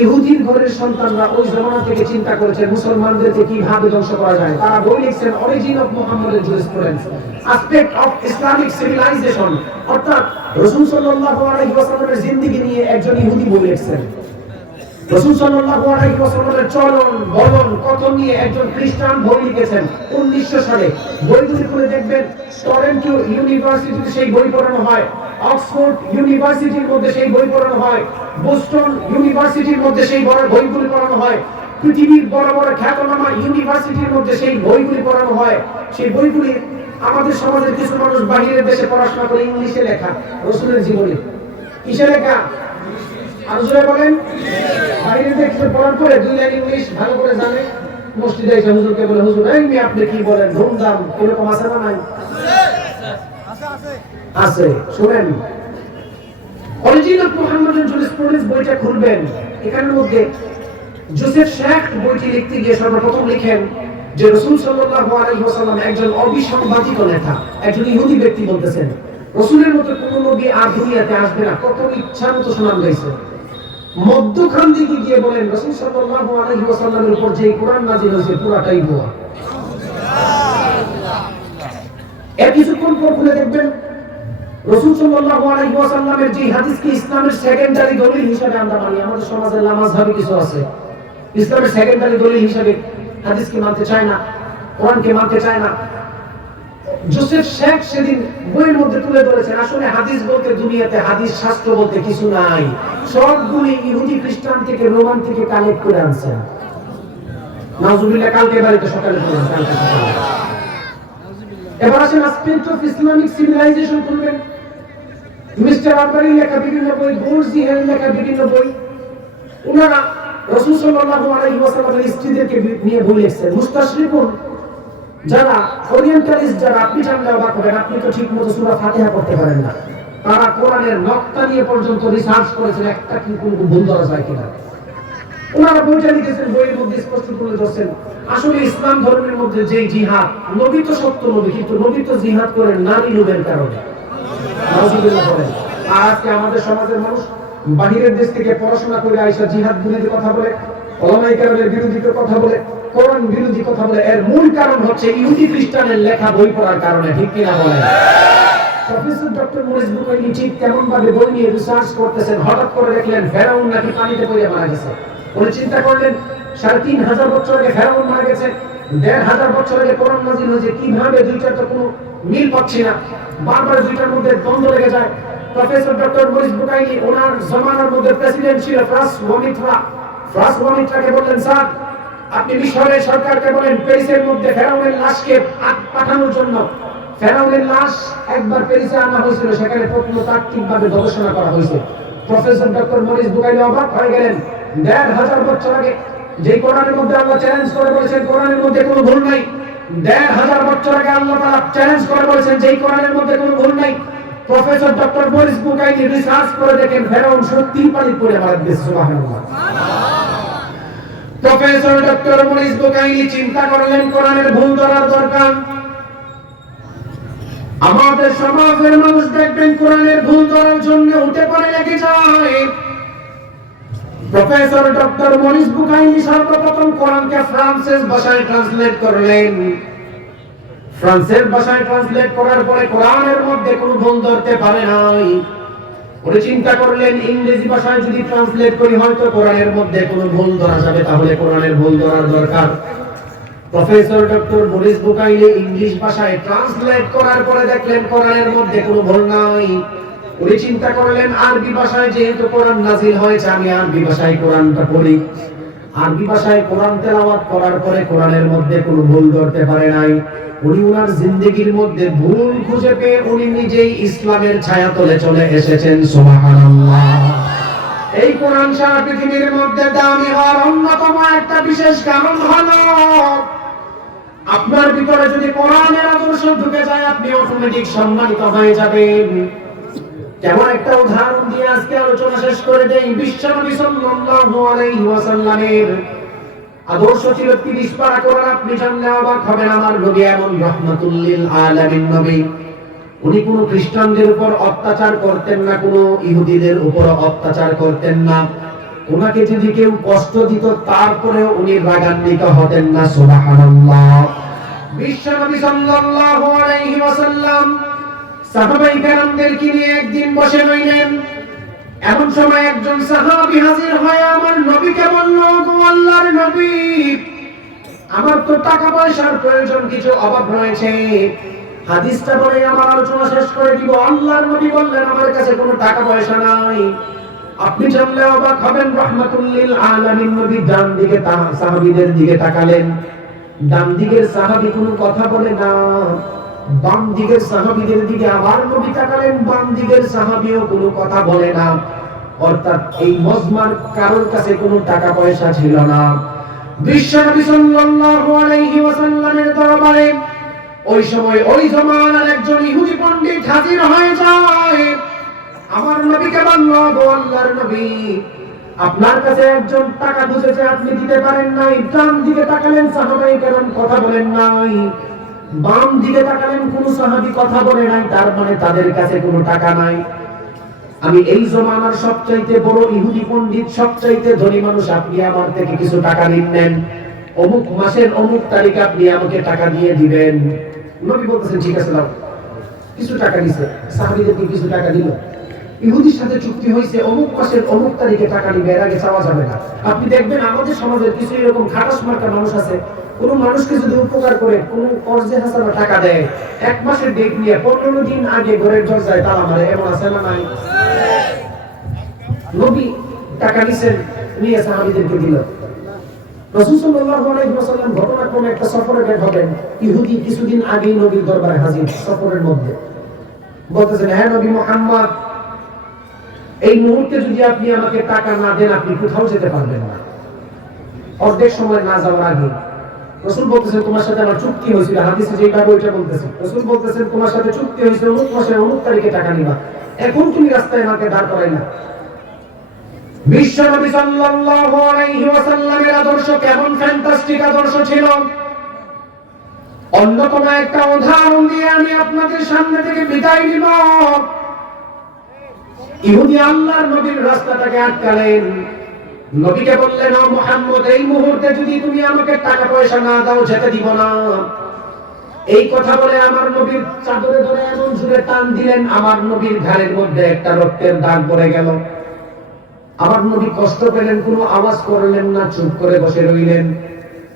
ইহুদির ঘরের সন্তানরা ওই জমানা থেকে চিন্তা করেছেন মুসলমানদেরকে কিভাবে ধ্বংস করা যায়। তারা বই লিখছেন, origin of Muhammadan jurisprudence, aspect of Islamic civilization. অর্থাৎ রাসূল সাল্লাল্লাহু আলাইহি ওয়াসাল্লামের জিন্দেগি নিয়ে একজন ইহুদি বই লিখছেন। রাসূল সাল্লাল্লাহু আলাইহি ওয়াসাল্লামের চলন বলন কত নিয়ে একজন খ্রিস্টান বই লিখেছেন 1900 সালে। বইগুলি খুলে দেখবেন, টরন্টো ইউনিভার্সিটিতে সেই বই পড়ানো হয়, অক্সফোর্ড ইউনিভার্সিটির মধ্যে সেই বই পড়ানো হয়, বোস্টন ইউনিভার্সিটির মধ্যে সেই বড় বইগুলি পড়ানো হয়, পৃথিবীর বড় বড় খ্যাতনামা ইউনিভার্সিটির মধ্যে সেই বইগুলি পড়ানো হয়। সেই বইগুলি আমাদের সমাজের কিছু মানুষ বাহিরের দেশে পড়াশোনা করে ইংলিশে লেখা, রাসূলের জীবনী কিসে লেখা? আরো জোরে বলেন। বাইরের দেশে পড়ার পরে 2 লাইন ইংলিশ ভালো করে জানে, মসজিদে এসে হুজুরকে বলে, হুজুর এই মেয়ে আপনি কি বলেন, ধুমধাম, এরকম আছে না নাই? আছে। শুনেন, অরিজিন অফ মুহাম্মাদান জুরিসপ্রুডেন্স বইটা খুলবেন, এখানের মধ্যে জোসেফ শার্ট বইটি লিখতে গিয়ে সর্বপ্রথম লিখেন যে রাসূল সাল্লাল্লাহু আলাইহি ওয়াসাল্লাম একজন অবিসংবাদিত নেতা, একজন ইহুদি ব্যক্তি বলতেছেন। রাসূলের মতো কোন নবী আর দুনিয়াতে আসবে না। কত ইচ্ছা মতো শোনান গাইছে। মধ্যখান দিকে গিয়ে বলেন রাসূল সাল্লাল্লাহু আলাইহি ওয়াসাল্লামের উপর যে কোরআন নাযিল হয়েছে পুরাটাই ভুয়া। এর কিছুক্ষণ পর খুলে দেখবেন রাসূল সাল্লাল্লাহু আলাইহি ওয়াসাল্লামের যে হাদিসকে ইসলামের সেকেন্ডারি দলিল হিসেবে আমরা মানি, আমাদের সমাজে লামাযহাবি কিছু আছে ইসলামের সেকেন্ডারি দলিল হিসেবে হাদিসকে মানতে চায় না, কোরআনকে মানতে চায় না। জোসেফ শেখ সেদিন বইয়ের মধ্যে তুলে ধরেছেন আসলে হাদিস বলতে দুনিয়াতে হাদিস শাস্ত্র বলতে কিছু নাই, সবগুলি ইহুদি খ্রিস্টান থেকে রোমান থেকে কালেক্ট করে আনছেন। নাউজুবিল্লাহ, কালকে বাড়িতে সকালে পড়েন, কালকে সকালে। এবার আসেন আসপেক্ট অফ ইসলামিক সিভিলাইজেশন করবেন। মিস্টার আরবারির লেখা বিভিন্ন বই, গোলজিহের লেখা বিভিন্ন বই, ওনারা রাসূল সাল্লাল্লাহু আলাইহি ওয়াসাল্লামের স্ত্রীদেরকে নিয়ে বই লিখছেন। মুস্তাশরিকুন যারা ওরিয়েন্টালিস্ট, যারা আপনি জানলে অবাক হবেন, আপনি তো ঠিক মতো সূরা ফাতিহা পড়তে পারেন না, তারা কোরআনের নকতা নিয়ে পর্যন্ত রিসার্চ করেছেন একটা কি কোন ভুল ধরা যায় কিনা। ওনারা বইটা লিখেছেন, বইয়ের মধ্যে স্পষ্ট করে ধরছেন আসলে ইসলাম ধর্মের মধ্যে যে জিহাদ, নবী তো সত্য নবী, কিন্তু নবী তো জিহাদ করেন নারী লোভের কারণে। নাউজুবিল্লাহ বলেন। আর আজকে আমাদের সমাজের মানুষ বাহিরের দেশ থেকে পড়াশোনা করে আইসা জিহাদ বিরোধী কথা বলে, ওলামায়ে কেরামের বিরোধী কথা বলে, কোরআন বিরোধী কথা বলে। এর মূল কারণ হচ্ছে ইহুদি খ্রিস্টানের লেখা বই পড়ার কারণে, ঠিক কিনা বলেন? প্রফেসর ডক্টর মরিস বুকাইলি ঠিক কেমন ভাবে বই নিয়ে রিসার্চ করতেছেন, হঠাৎ করে দেখলেন ফেরাউন নাকি পানিতে পড়ে মারা গেছে। উনি চিন্তা করলেন ৩৫০০ বছর আগে ফেরাউন মারা গেছে, ১৫০০ বছর আগে কোরআন নাযিল হয়েছে, কিভাবে দুইটার তো কোনো মিল পাচ্ছি না, বারবার দুইটার মধ্যে দ্বন্দ্ব লেগে যায়। প্রফেসর ডক্টর মরিস বুকাইলি ওনার জমানার মধ্যে প্রেসিডেন্ট ছিল ফ্রাস ওয়ামিত্রাকে বললেন, স্যার আপনি মিশরের সরকারকে বলেন প্যারিসের মধ্যে ফেরাউনের লাশকে পাঠানোর জন্য। ফেরাউনের লাশ একবার প্যারিসে আনা হয়েছিল, সেখানে প্রত্নতাত্ত্বিকভাবে গবেষণা করা হয়েছে। প্রফেসর ডক্টর মরিস বুকাইলি অবাক হয়ে গেলেন, ১৫০০ বছর আগে যে কোরআনের মধ্যে আল্লাহ চ্যালেঞ্জ করে বলেছেন কোরআনের মধ্যে কোনো ভুল নাই, ১৫০০ বছর আগে আল্লাহ তাআলা চ্যালেঞ্জ করে বলেছেন যে কোরআনের মধ্যে কোনো ভুল নাই। Professor doctor Morris Bucaille research করে দেখেন ফেরাউন সত্যিই পানি পড়ে মারা গেছে। সুবহানাল্লাহ। প্রফেসর ডক্টর মরিস বুকাইলি চিন্তা করলেন কোরআনের ভুল ধরার দরকার। আমাদের সমাজের মানুষ দেখবেন কোরআনের ভুল ধরার জন্য উঠে পড়ে লেগে যায়। প্রফেসর ডক্টর মরিস বুকাইলি সর্বপ্রথম কোরআনকে ফ্রান্সের ভাষায় ট্রান্সলেট করলেন। ফ্রান্সের ভাষায় ট্রান্সলেট করার পরে কোরআনের মধ্যে কোনো ভুল ধরতে পারে নাই। উনি চিন্তা করলেন ইংরেজি ভাষায় যদি ট্রান্সলেট করি হয়তো কোরআনের মধ্যে কোনো ভুল ধরা যাবে, তাহলে কোরআনের ভুল ধরার দরকার। Professor doctor Morris Bucaille English ভাষায় ট্রান্সলেট করার পরে দেখলেন কোরআনের মধ্যে কোনো ভুল নাই। উনি চিন্তা করলেন আরবি ভাষায় যেহেতু কোরআন নাযিল হয়েছে, আমি আরবি ভাষায় কোরআনটা পড়ি। আরবি ভাষায় কোরআন তেলাওয়াত করার পরে কোরআনের মধ্যে কোনো ভুল ধরতে পারে নাই। উনি ওনার জিন্দেগির মধ্যে ভুল খুঁজে পেয়ে উনি নিজেই ইসলামের ছায়াতলে চলে এসেছেন। সুবহানাল্লাহ। এই কোরআন সারা পৃথিবীর মধ্যে দামি হওয়ার অন্যতম একটা বিশেষ কারণ হলো আপনার ভিতরে যদি কোরআনের আদর্শ ঢুকে যায় আপনি অটোমেটিক সম্মানিত হয়ে যাবেন। যেমন একটা উদাহরণ দিয়ে আজকে আলোচনা শেষ করে দেই। বিশ্বনবী সাল্লাল্লাহু আলাইহি ওয়াসাল্লামের আদর্শ ছিল ৩০ পারা কোরআন। আপনি জানলে অবাক হবেন, আমার নবী এমন রাহমাতুল লিল আলামিন নবী। উনি কোন খ্রিস্টানদের উপর অত্যাচার করতেন না, কোন ইহুদিদের উপর অত্যাচার করতেন না। ওনাকে যদি কেউ কষ্ট দিত তারপরেও উনি রাগান্বিত হতেন না। সুবহানাল্লাহ। বিশ্বনবী সাল্লাল্লাহু আলাইহি ওয়াসাল্লাম সাহাবায়ে কেরামদেরকে নিয়ে একদিন বসে রইলেন। এমন সময় একজন সাহাবী হাজির হয়ে আমার নবীকে বলল, গো আল্লাহর নবী, আমার তো টাকা পয়সার প্রয়োজন, কিছু অভাব রয়েছে, হাদিসটা বলে আমার আলোচনা শেষ করে দিব। আল্লাহর নবী বললেন, আমার কাছে কোনো টাকা পয়সা নাই। আপনি জানলে অবাক হবেন, রাহমাতুল লিল আলামিন নবী ডান দিকে সাহাবীদের দিকে তাকালেন। ডান দিকের সাহাবী কোনো কথা বলে না, বাম দিকের সাহাবীদের দিকে আবার নবী তাকালেন, বাম দিকের সাহাবীও কোনো কথা বলে না। অর্থাৎ এই মজমার কারোর কাছে কোনো টাকা পয়সা ছিল না। বিশ্বনবী সাল্লাল্লাহু আলাইহি ওয়াসাল্লামের দরবারে ওই সময় ওই জমানার একজন ইহুদি পণ্ডিত হাজির হয়ে যায়। আমার নবীকে বলল, গো আল্লাহর নবী, আপনার কাছে একজন টাকা খুঁজেছে, আপনি দিতে পারেন নাই। ডান দিকে তাকালেন, সাহাবায়ে কেরাম কথা বলেন নাই। বাম দিকে তাকালেন, কোন সাহাবী কথা বলে নাই, তার মানে তাদের কাছে কোনো টাকা নাই। আমি এই জমানার সবচাইতে বড় ইহুদি পণ্ডিত, সবচাইতে ধনী মানুষ, আপনি আমার থেকে কিছু টাকা নেন, অমুক মাসের অমুক তারিখে আপনি আমাকে টাকা দিয়ে দিবেন। নবী বলতেছেন ঠিক আছে নাও। কিছু টাকা দিছে, সাহাবীদেরকে কিছু টাকা দিল। ইহুদির সাথে চুক্তি হয়েছে অমুক মাসের অমুক তারিখে টাকা নিবে, এর আগে চাওয়া যাবে না। আপনি দেখবেন আমাদের সমাজের কিছু এরকম খাটাস মার্কা মানুষ আছে, কোন মানুষকে যদি উপকার করে, কোন কর্জে হাসানো টাকা দেয়, এক মাসের ডেট নিয়ে 15 দিন আগে ঘরের দরজায় তালা মারে, এমন আছে না নাই? নবী টাকা নিছেন, নিয়ে সাহাবীদেরকে দিল। রাসূল সাল্লাল্লাহু আলাইহি ওয়াসাল্লাম ঘটনাক্রমে একটা সফরে বের হবেন, ইহুদি কিছুদিন আগেই নবীর দরবারে হাজির। সফরের মধ্যে বলতেছেন, হ্যাঁ নবী মুহাম্মদ, এই মুহূর্তে যদি আপনি আমাকে টাকা না দেন আপনি কোথাও যেতে পারবেন না। অর্ধেক সময় না যাওয়ার আগে রাসূল বলতেছেন, তোমার সাথে আমার চুক্তি হয়েছিল, হাদিসে যেভাবে ওইটা বলতেছে, রাসূল বলতেছেন তোমার সাথে চুক্তি হয়েছিল অমুক মাসের অমুক তারিখে টাকা নিবা, এখন তুমি রাস্তায় আমাকে দাঁড় করাই না। বিশ্বনবী সাল্লাল্লাহু আলাইহি ওয়াসাল্লামের আদর্শ কেমন ফ্যান্টাস্টিক আদর্শ ছিল, অন্যতম একটা উদাহরণ দিয়ে আমি আপনাদের সামনে থেকে বিদায় নিব। ইহুদি আল্লাহর নবীর রাস্তাটাকে আটকালেন। নবীকে বললেন, ও মুহাম্মদ, এই মুহূর্তে যদি তুমি আমাকে টাকা পয়সা না দাও যেতে দিব না। এই কথা বলে আমার নবীর চাদরে ধরে এমন জোরে টান দিলেন, আমার নবীর ঘাড়ের মধ্যে একটা রক্তের দাগ পড়ে গেল। আমার নবী কষ্ট পেলেন, কোনো আওয়াজ করলেন না, চুপ করে বসে রইলেন।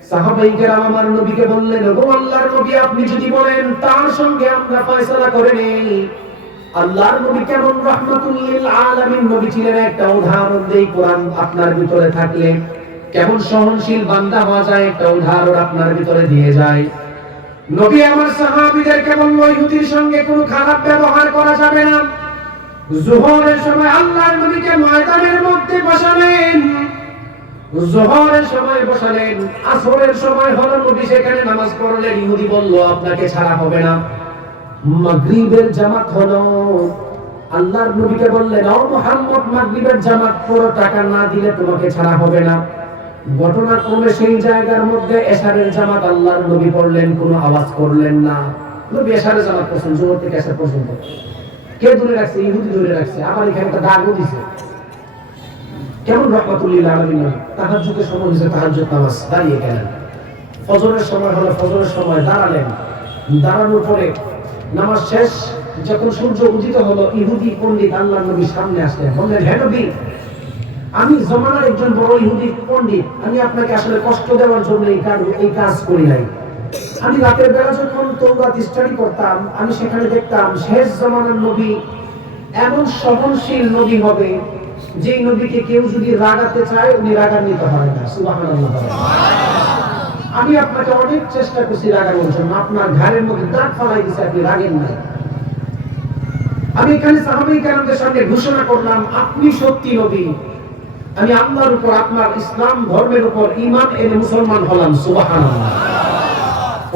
সাহাবায়ে কেরাম আমার নবীকে বললেন, ও আল্লাহর নবী, আপনি যদি বলেন তার সঙ্গে আমরা ফয়সালা করে নেই। আল্লাহর নবী কেমন রাহমাতুল লিল আলামিন নবী ছিলেন, একটা উদাহরণ দেই। কোরআন আপনার ভিতরে থাকলে কেমন সহনশীল বান্দা হওয়া যায়, একটা উদাহরণ আপনার ভিতরে দিয়ে যায়। নবী আমার সাহাবীদেরকে বলল, ইহুদির সঙ্গে কোনো খারাপ ব্যবহার করা যাবে না। যোহরের সময় আল্লাহর নবীকে ময়দানের মধ্যে বসালেন, যোহরের সময় বসালেন, আসরের সময় হলো নবী সেখানে নামাজ পড়লেন। ইহুদি বলল, আপনাকে ছাড়া হবে না। মাগরিবের জামাত হলো, আল্লাহর নবীকে বললেন, ও মুহাম্মদ, মাগরিবের জামাত পড়ো, টাকা না দিলে তোমাকে ছাড়া হবে না। ঘটনাক্রমে সেই জায়গার মধ্যে এশারের জামাত আল্লাহর নবী পড়লেন, কোনো আওয়াজ করলেন না। নবী এশারের জামাত পড়ছেন, যোহর থেকে এশার পর্যন্ত। কে ধরে রাখছে? ইহুদি ধরে রাখছে। আবার এখানে একটা দাগও দিছে। কেমন রাহমাতুল লিল আলামিন। তাহাজ্জুদের সময় হয়েছে, তাহাজ্জুদ নামাজ, দাঁড়িয়ে গেলেন। ফজরের সময় হলো, ফজরের সময় দাঁড়ালেন। দাঁড়ানোর পরে নামাজ শেষ, যখন সূর্য উদিত হলো, ইহুদি পণ্ডিত আল্লাহর নবীর সামনে আসলেন, বললেন, হে নবী, আমি জমানার একজন বড় ইহুদি পণ্ডিত, আমি আপনাকে আসলে কষ্ট দেওয়ার জন্য এই কাজ করি নাই। আমি রাতের বেলা যখন তওরাত স্টাডি করতাম, আমি সেখানে দেখতাম শেষ জমানার নবী এমন সহনশীল নবী হবে, যে নবীকে কেউ যদি রাগাতে চায় উনি রাগান্বিত হয় না। সুবহানাল্লাহ। আমি আপনাকে অনেক চেষ্টা করছি রাগানোর জন্য, আপনার ঘাড়ের মধ্যে দাগ ফালাই দিছে, আপনি রাগেন নাই। আমি এখানে সাহাবায়ে কেরামদের সামনে ঘোষণা করলাম, আপনি সত্যি নবী। আমি আল্লাহর উপর, আপনার ইসলাম ধর্মের উপর ঈমান এনে মুসলমান হলাম। সুবহানাল্লাহ।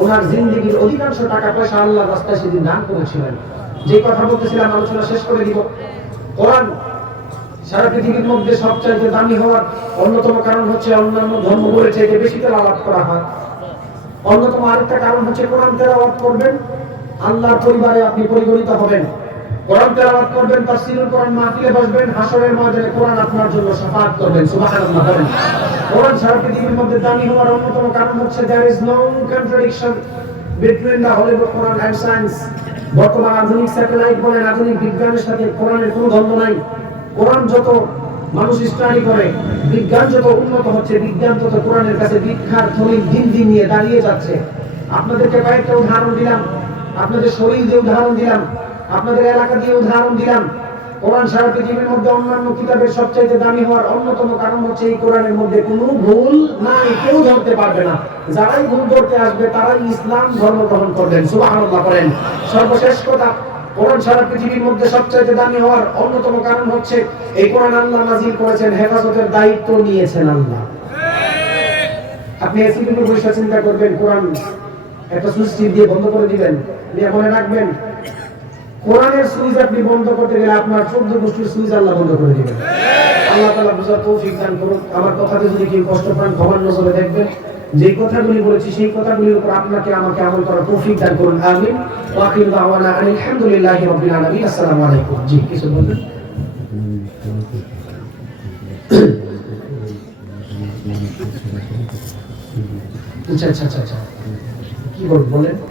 ওনার জিন্দেগীর অধিকাংশ টাকা পয়সা আল্লাহর রাস্তায় সেদিন দান করেছিলেন। যে কথা বলতেছিলাম আলোচনা শেষ করে দিব। কোরআন সারা পৃথিবীর মধ্যে সবচাইতে দামি হওয়ার অন্যতম কারণ হচ্ছে অন্যান্য ধর্মগুলোর চাইতে বেশি তেলাওয়াত করা হয়। অন্যতম আরেকটা কারণ হচ্ছে কোরআন তেলাওয়াত করবেন, আল্লাহর পরিবারে আপনি পরিগণিত হবেন। কোরআন তেলাওয়াত করবেন, তাফসীরুল কোরআন মাহফিলে বসবেন, হাসরের ময়দানে কোরআন আপনার জন্য শাফাআত করবেন। সুবহানাল্লাহ। কোরআন সারা পৃথিবীর মধ্যে দামি হওয়ার অন্যতম কারণ হচ্ছে there is no contradiction between the Holy Book, Quran and science। বর্তমান আধুনিক স্যাটেলাইট বলেন, আধুনিক বিজ্ঞানের সাথে কোরআনের কোনো দ্বন্দ্ব নাই। কোরআন যত মানুষ স্টাডি করে, বিজ্ঞান যত উন্নত হচ্ছে, বিজ্ঞান তত কোরআনের কাছে ভিক্ষার থলি দিন দিন নিয়ে দাঁড়িয়ে যাচ্ছে। আপনাদেরকে কয়েকটা উদাহরণ দিলাম, আপনাদের শরীর দিয়ে উদাহরণ দিলাম, আপনাদের এলাকা দিয়ে উদাহরণ দিলাম। কোরআন সারা পৃথিবীর মধ্যে অন্যান্য কিতাবের সবচেয়ে দামি হওয়ার অন্যতম কারণ হচ্ছে এই কোরআনের মধ্যে কোনো ভুল নাই, কেউ ধরতে পারবে না। যারাই ভুল ধরতে আসবে তারাই ইসলাম ধর্ম গ্রহণ করবেন। সুবহানাল্লাহ করেন। সর্বশেষ কথা, কোরআন সারা পৃথিবীর মধ্যে সবচেয়ে দামি হওয়ার অন্যতম কারণ হচ্ছে এই কোরআন আল্লাহ নাযিল করেছেন, হেফাজতের দায়িত্ব নিয়েছেন আল্লাহ। আপনি এসি থেকে বসে চিন্তা করবেন, কোরআন একটা সুইচ দিয়ে বন্ধ করে দিবেন, নিয়ে মনে রাখবেন কোরআনের সুইচ আপনি বন্ধ করতে গেলে আপনার 14 গোষ্ঠীর সুইচ আল্লাহ বন্ধ করে দিবেন। আল্লাহ তাআলা বুঝার তৌফিক দান করুন। আমার কথাতে যদি কেউ কষ্ট পান ক্ষমার নজরে দেখবেন। যে কথাগুলি বলেছি সেই কথাগুলির উপর আপনাকে আমাকে আমল করার তৌফিক দান করুন। আমিন। ওয়া আখিরু দাওয়ানা আলহামদুলিল্লাহি রাব্বিল আলামিন। আসসালামু আলাইকুম। জি কিছু বলবেন? আচ্ছা আচ্ছা আচ্ছা আচ্ছা, কি বলেন?